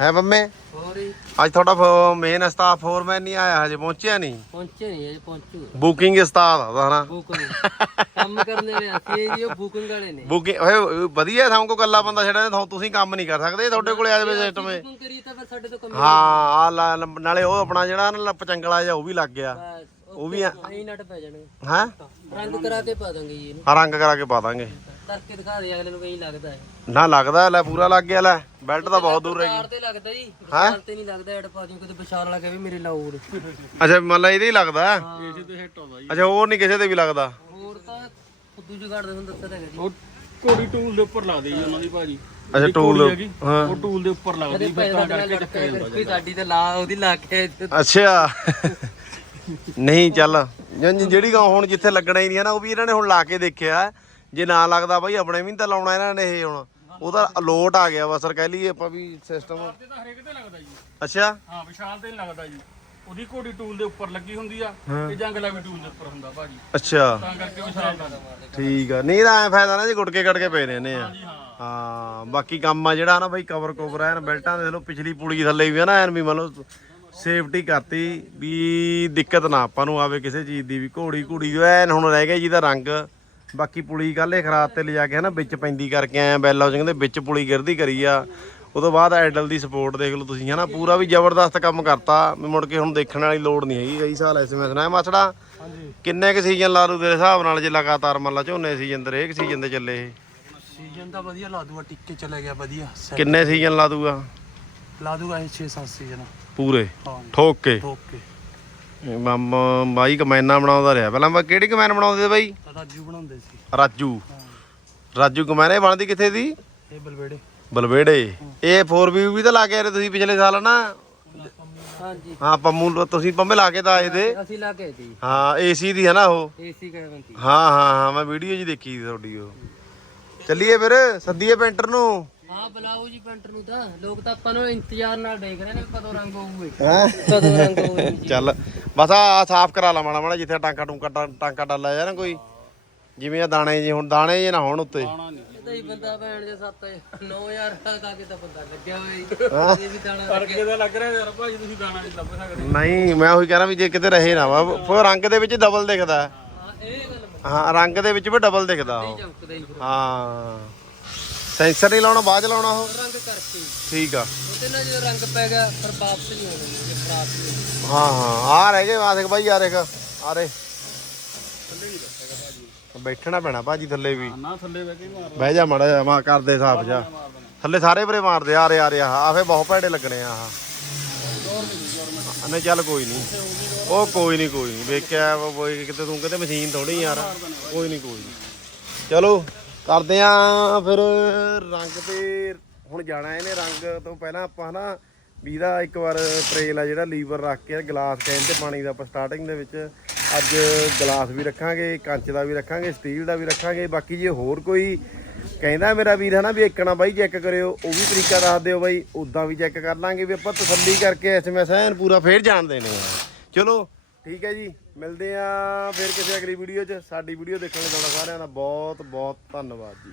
ਹੈ ਬੰਮੇ ਹੋਰ ਅੱਜ ਤੁਹਾਡਾ ਮੇਨ ਸਟਾਫ ਫੋਰਮੈਨ ਨਹੀਂ ਆਇਆ ਹਜੇ ਪਹੁੰਚਿਆ ਨਹੀਂ? ਪਹੁੰਚੇ ਨਹੀਂ ਅਜੇ ਪਹੁੰਚੂ ਬੁਕਿੰਗ ਉਸਤਾਦ ਆ ਹਨਾ। ਬੁਕਿੰਗ ਕੰਮ ਕਰਨੇ ਨੇ ਅਸੀਂ ਜੀ ਉਹ ਬੁਕਿੰਗ ਵਾਲੇ ਨੇ। ਬੁਕਿੰਗ ਓਏ ਵਧੀਆ ਸਭ ਕੋ ਕੱਲਾ ਬੰਦਾ ਛੱਡਿਆ ਤੁਹਾਨੂੰ- ਤੁਸੀਂ ਕੰਮ ਨਹੀਂ ਕਰ ਸਕਦੇ ਤੁਹਾਡੇ ਕੋਲੇ ਆ ਜਾਵੇ ਸਿਸਟਮ ਇਹ ਬੁਕਿੰਗ ਕਰੀ ਤਾਂ ਫਿਰ ਸਾਡੇ ਤੋਂ ਕੰਮ ਹਾਂ ਆ ਨਾਲੇ ਉਹ ਆਪਣਾ ਜਿਹੜਾ ਨਾ ਪਚੰਗਲਾ ਜਿਹਾ ਉਹ ਵੀ ਲੱਗ ਗਿਆ। ਉਹ ਵੀ ਐਂ ਨਟ ਪੈ ਜਾਣਗੇ। ਹੈ? ਰੰਗ ਕਰਾ ਕੇ ਪਾ ਦਾਂਗੇ ਜੀ ਇਹਨੂੰ। ਰੰਗ ਕਰਾ ਕੇ ਪਾ ਦਾਂਗੇ। ਕਰਕੇ ਦਿਖਾ ਦੇ ਅਗਲੇ ਨੂੰ ਕਹੀਂ ਲੱਗਦਾ ਹੈ ਨਾ ਲੱਗਦਾ ਲੈ ਪੂਰਾ ਲੱਗ ਗਿਆ ਲੈ। ਬੈਲਟ ਤਾਂ ਬਹੁਤ ਦੂਰ ਹੈਗੀ। ਕਾਰ ਤੇ ਲੱਗਦਾ ਜੀ। ਵਿਸ਼ਾਲ ਤੇ ਨਹੀਂ ਲੱਗਦਾ ਐਡ ਪਾ ਦਿਓ ਕਿਤੇ ਵਿਸ਼ਾਲ ਵਾਲਾ ਕਹੇ ਮੇਰੇ ਉਰੇ। ਅੱਛਾ ਮੰਨ ਲਾ ਇਹਦੇ ਹੀ ਲੱਗਦਾ? ਇਸੇ ਤੇ ਹਿੱਟ ਆਉਂਦਾ ਜੀ। ਅੱਛਾ ਹੋਰ ਨਹੀਂ ਕਿਸੇ ਤੇ ਵੀ ਲੱਗਦਾ? ਹੋਰ ਤਾਂ ਖੁੱਦੂ ਜੁਗਾੜ ਦੇ ਤੁਹਾਨੂੰ ਦੱਸਿਆ ਤਾਂ ਹੈਗਾ ਜੀ। ਉਹ ਕੋੜੀ ਟੂਲ ਦੇ ਉੱਪਰ ਲੱਗਦੀ ਜੀ ਉਹਨਾਂ ਦੀ ਭਾਜੀ। ਅੱਛਾ ਟੂਲ ਹਾਂ। ਉਹ ਟੂਲ ਦੇ ਉੱਪਰ ਲੱਗਦੀ ਫਿਰ ਤਾਂ ਕਰਕੇ ਚੱਕਿਆ ਜਾਂਦਾ ਕੋਈ ਸਾਡੀ ਤੇ ਲਾ ਉਹਦੀ ਲਾ ਕੇ ਅੱਛਾ। ਨਹੀਂ ਚੱਲ। ਜਾਂ- ਜਿਹੜੀ ਗਾ ਹੁਣ ਜਿੱਥੇ ਲੱਗਣਾ ਹੀ ਨਹੀਂ ਹੈ ਨਾ ਉਹ ਵੀ ਇਹਨਾਂ ਨੇ ਹੁਣ ਲਾ ਕੇ ਦੇਖਿਆ। ਜੇ ਨਾ ਲੱਗਦਾ ਬਾਈ ਆਪਣੇ ਵੀ ਨੀ ਤਾਂ ਲਾਉਣਾ ਇਹਨਾਂ ਨੇ ਇਹ ਹੁਣ। ਉਹਦਾ ਅਲੋਟ ਆ ਗਿਆ ਵਾ ਸਰ ਕਹਿ ਲਈਏ ਆਪਾਂ ਵੀ ਸਿਸਟਮ ਤੇ ਤਾਂ ਹਰੇਕ ਤੇ ਲੱਗਦਾ ਜੀ। ਅੱਛਾ? ਹਾਂ ਵਿਸ਼ਾਲ ਤੇ ਨੀ ਲੱਗਦਾ ਜੀ। ਉਹਦੀ ਘੋੜੀ ਟੂਲ ਦੇ ਉੱਪਰ ਲੱਗੀ ਹੁੰਦੀ ਆ ਤੇ ਜੰਗਲਾ ਵੀ ਟੂਲ ਦੇ ਉੱਪਰ ਹੁੰਦਾ ਭਾਜੀ। ਅੱਛਾ। ਤਾਂ ਕਰਕੇ ਵਿਸ਼ਾਲ ਦਾ ਠੀਕ ਆ। ਨਹੀਂ ਤਾਂ ਐ ਫਾਇਦਾ ਨਾ ਜੇ ਗੁਟਕੇ ਕੱਢ ਪਏ ਨੇ ਨੇ ਆ। ਜੀ ਹਾਂ। ਬਾਕੀ ਕੰਮ ਆ ਜਿਹੜਾ ਨਾ ਬਾਈ ਕਵਰ ਕੋਵਰ ਐਨ ਬੈਲਟਾਂ ਦੇ ਲੋ ਪਿਛਲੀ ਪੁਲੀ ਥੱਲੇ ਵੀ ਆ ਨਾ ਐਨ ਵੀ ਮੰਨ ਲਓ ਸੇਫਟੀ ਕਰਤੀ ਵੀ ਦਿੱਕਤ ਨਾ ਆਪਾਂ ਨੂੰ ਆਵੇ ਕਿਸੇ ਚੀਜ਼ ਦੀ ਵੀ ਘੋੜੀ ਘੂੜੀ ਐਨ ਹੁਣ ਰਹਿ ਗਿਆ ਜਿਹਦਾ ਰੰਗ। ਬਾਕੀ ਪੁਲੀ ਕੱਲੇ ਖਰਾਬ ਤੇ ਲਿਜਾ ਕੇ ਹਨਾ ਵਿੱਚ ਪੈਂਦੀ ਕਰਕੇ ਆਇਆ ਬੈਲਾ ਕਹਿੰਦੇ ਵਿੱਚ ਪੁਲੀ ਗਿਰਦੀ ਕਰੀ ਆ। ਤੋਂ ਬਾਅਦ ਐਡਲ ਦੀ ਸਪੋਰਟ ਦੇਖ ਲਓ ਤੁਸੀਂ ਹਨਾ ਪੂਰਾ ਵੀ ਜ਼ਬਰਦਸਤ ਕੰਮ ਕਰਤਾ। ਮੁੜ ਕੇ ਹੁਣ ਦੇਖਣ ਵਾਲੀ ਲੋੜ ਨਹੀਂ ਹੈਗੀ ਕਈ ਸਾਲ ਐਸਐਮਐਸ ਨਾ ਮਾਸੜਾ ਕਿੰਨੇ ਕ ਸੀਜ਼ਨ ਲਾ ਲੂ ਤੇਰੇ ਹਿਸਾਬ ਨਾਲ ਜੇ ਲਗਾਤਾਰ ਮੰਨ ਲਾ ਝੋਨੇ ਸੀਜ਼ਨ ਤੇ ਹਰੇਕ ਸੀਜ਼ਨ ਤੇ ਚੱਲੇ ਇਹ? ਸੀਜ਼ਨ ਤਾਂ ਵਧੀਆ ਲਾ ਦੂਗਾ ਟਿੱਕੇ ਚਲੇ ਗਿਆ ਵਧੀਆ ਕਿੰਨੇ ਸੀਜ਼ਨ ਲਾ ਦੂਗਾ? ਲਾ ਦੂਗਾ ਇਹ 6-7 ਸੀਜ਼ਨ ਪੂਰੇ? ਠੋਕ ਕੇ? ਠੋਕ ਕੇ। ਮਾਮਾ ਬਾਈ ਕਮੈਨਾ ਬਣਾਉਂਦਾ ਰਿਹਾ। ਪਹਿਲਾਂ ਬਾ ਕਿਹੜੀ ਕਮੈਨ ਬਣਾਉਂਦੇ ਤੇ ਬਾਈ? ਰਾਜੂ ਬਣਾਉਂਦੇ ਸੀ। ਰਾਜੂ। ਰਾਜੂ ਕਮੈਨ ਬਣਦੀ ਕਿੱਥੇ ਦੀ? ਇਹ ਬਲਵੇੜੇ। ਬਲਵੇੜੇ। ਇਹ 4V ਵੀ ਤਾਂ ਲਾ ਕੇ ਆਏ ਤੁਸੀਂ ਪਿਛਲੇ ਸਾਲ ਨਾ ਹਾਂਜੀ। ਹਾਂ ਪੰਮੂ ਤੁਸੀਂ ਪੰਮੇ ਲਾ ਕੇ ਤਾਂ ਆਏ ਤੇ। ਅਸੀਂ ਲਾ ਕੇ ਜੀ ਹਾਂ ਏਸੀ ਦੀ ਹੈ ਨਾ ਉਹ? ਏਸੀ ਸੀ। ਹਾਂ ਹਾਂ ਹਾਂ ਮੈਂ ਵੀਡੀਓ ਜੀ ਦੇਖੀ ਸੀ ਤੁਹਾਡੀ ਉਹ। ਚੱਲੀਏ ਫਿਰ ਸੱਦੀਏ ਪੈਂਟਰ ਨੂੰ। ਹਾਂ ਬੁਲਾਓ ਜੀ ਪੈਂਟਰ ਨੂੰ ਤਾਂ। ਲੋਕ ਤਾਂ ਆਪਾਂ ਨੂੰ ਇੰਤਜ਼ਾਰ ਨਾਲ ਦੇਖ ਰਹੇ ਨੇ ਵੀ ਕਦੋਂ ਰੰਗ ਹੋਊਗੇ। ਹੈਂ? ਕਦੋਂ ਰੰਗ ਹੋਊਗੇ ਜੀ। ਚੱਲ ਬਸ ਆ ਸਾਫ਼ ਕਰਾ ਲਾ ਮਾੜਾ ਮਾੜਾ ਜਿੱਥੇ ਟਾਂਕਾ ਟੂੰਕਾ ਟਾਂ- ਟਾਂਕਾ ਡਾਲਾ ਜਾ ਨਾ ਕੋਈ। ਜਿਵੇਂ ਆ ਦਾਣੇ ਜੇ ਹੁਣ ਦਾਣੇ ਜੇ ਨਾ ਹੋਣ ਉੱਤੇ। ਇਹ ਤਾਂ ਹੀ ਬੰਦਾ ਭੈਣ ਦੇ 7 9000 ਦਾ ਕੇ ਤਾਂ ਬੰਦਾ ਲੱਗਿਆ ਹੋਇਆ ਜੀ। ਇਹ ਵੀ ਦਾਣਾ ਕਰਕੇ ਤਾਂ ਲੱਗ ਰਿਹਾ ਯਾਰ ਭਾਜੀ ਤੁਸੀਂ ਗਾਣਾ ਨਹੀਂ ਲੱਭ ਸਕਦੇ। ਨਹੀਂ ਮੈਂ ਉਹੀ ਕਹਿਣਾ ਵੀ ਜੇ ਕਿਤੇ ਰਹੇ ਨਾ ਵਾ ਫਿਰ ਰੰਗ ਦੇ ਵਿੱਚ ਡਬਲ ਦਿਖਦਾ। ਹੈ। ਹਾਂ ਇਹ ਗੱਲ ਮੈਂ ਹਾਂ ਰੰਗ ਦੇ ਵਿੱਚ ਵੀ ਡਬਲ ਦਿਖਦਾ ਉਹ। ਹਾਂ। ਸੈਂਸਰ ਨਹੀਂ ਲਾਉਣਾ ਬਾਅਦ ਚ ਲਾਉਣਾ ਉਹ? ਰੰਗ ਕਰਕੇ। ਠੀਕ ਆ। ਉਹਦੇ ਨਾਲ ਜਦੋਂ ਰੰਗ ਪੈ ਗਿਆ ਫਿਰ ਵਾਪਸ ਨਹੀਂ ਆਉਣਾ ਜੀ, ਖਰਾਬ ਨਹੀਂ। ਹਾਂ ਹਾਂ। ਆ ਰਹਿ ਗਏ ਆਸਿਕ ਭਾਈ ਆ ਦੇਖ ਆ ਰੇ ਬੈਠਣਾ ਪੈਣਾ ਭਾਜੀ ਥੱਲੇ ਵੀ। ਨਾ ਥੱਲੇ ਬਹਿ ਕੇ ਮਾਰ ਬਹਿ ਜਾ ਮੜਾ ਜਾ ਮਾ ਕਰਦੇ ਹਿਸਾਬ ਜਾ ਥੱਲੇ ਸਾਰੇ ਪਰੇ ਮਾਰਦੇ ਆ ਰੇ ਆ ਰੇ ਆ ਆ ਫੇ ਬਹੁਤ ਭੈੜੇ ਲੱਗਣੇ ਆ ਆਹ। ਨਹੀਂ ਚੱਲ ਕੋਈ ਨਹੀਂ। ਉਹ ਕੋਈ ਨਹੀਂ ਕੋਈ ਨਹੀਂ। ਵੇਖਿਆ ਕੋਈ ਕਿਤੇ ਤੂੰ ਕਹਿੰਦੇ ਮਸ਼ੀਨ ਥੋੜੀ ਯਾਰ। ਕੋਈ ਨਹੀਂ ਕੋਈ ਨਹੀਂ। ਚਲੋ। ਕਰਦੇ ਆ ਫਿਰ ਰੰਗ ਤੇ ਹੁਣ ਜਾਣਾ ਇਹਨੇ ਰੰਗ ਤੋਂ ਪਹਿਲਾਂ ਆਪਾਂ ਹਨਾ ਵੀ ਦਾ ਇੱਕ ਵਾਰ ਟ੍ਰੇਲ ਆ ਜਿਹੜਾ ਲੀਵਰ ਰੱਖ ਕੇ ਗਲਾਸ ਕੈਨ ਤੇ ਪਾਣੀ ਦਾ ਆਪਾਂ ਸਟਾਰਟਿੰਗ ਦੇ ਵਿੱਚ ਅੱਜ ਗਲਾਸ ਵੀ ਰੱਖਾਂਗੇ, ਕੰਚ ਦਾ ਵੀ ਰੱਖਾਂਗੇ ਸਟੀਲ ਦਾ ਵੀ ਰੱਖਾਂਗੇ, ਬਾਕੀ ਜੇ ਹੋਰ ਕੋਈ ਕਹਿੰਦਾ ਮੇਰਾ ਵੀਰ ਹਨਾ ਵੀ ਇੱਕਣਾ ਬਾਈ ਚੈੱਕ ਕਰਿਓ, ਉਹ ਵੀ ਤਰੀਕਾ ਦੱਸ ਦਿਓ ਬਾਈ ਉਦਾਂ ਵੀ ਚੈੱਕ ਕਰ ਲਾਂਗੇ ਵੀ ਆਪਾਂ ਤਸੱਲੀ ਕਰਕੇ ਐਸਐਮਐਸ ਐਨ ਪੂਰਾ ਫੇਰ ਜਾਣ ਦੇਣੇ ਆ ਚਲੋ, ਠੀਕ ਹੈ ਜੀ। ਮਿਲਦੇ ਆ ਫਿਰ ਕਿਸੇ ਅਗਲੀ ਵੀਡੀਓ 'ਚ। ਸਾਡੀ ਵੀਡੀਓ ਦੇਖਣ ਲਈ ਤੁਹਾਡਾ ਸਾਰਿਆਂ ਦਾ ਬਹੁਤ ਬਹੁਤ ਧੰਨਵਾਦ ਜੀ।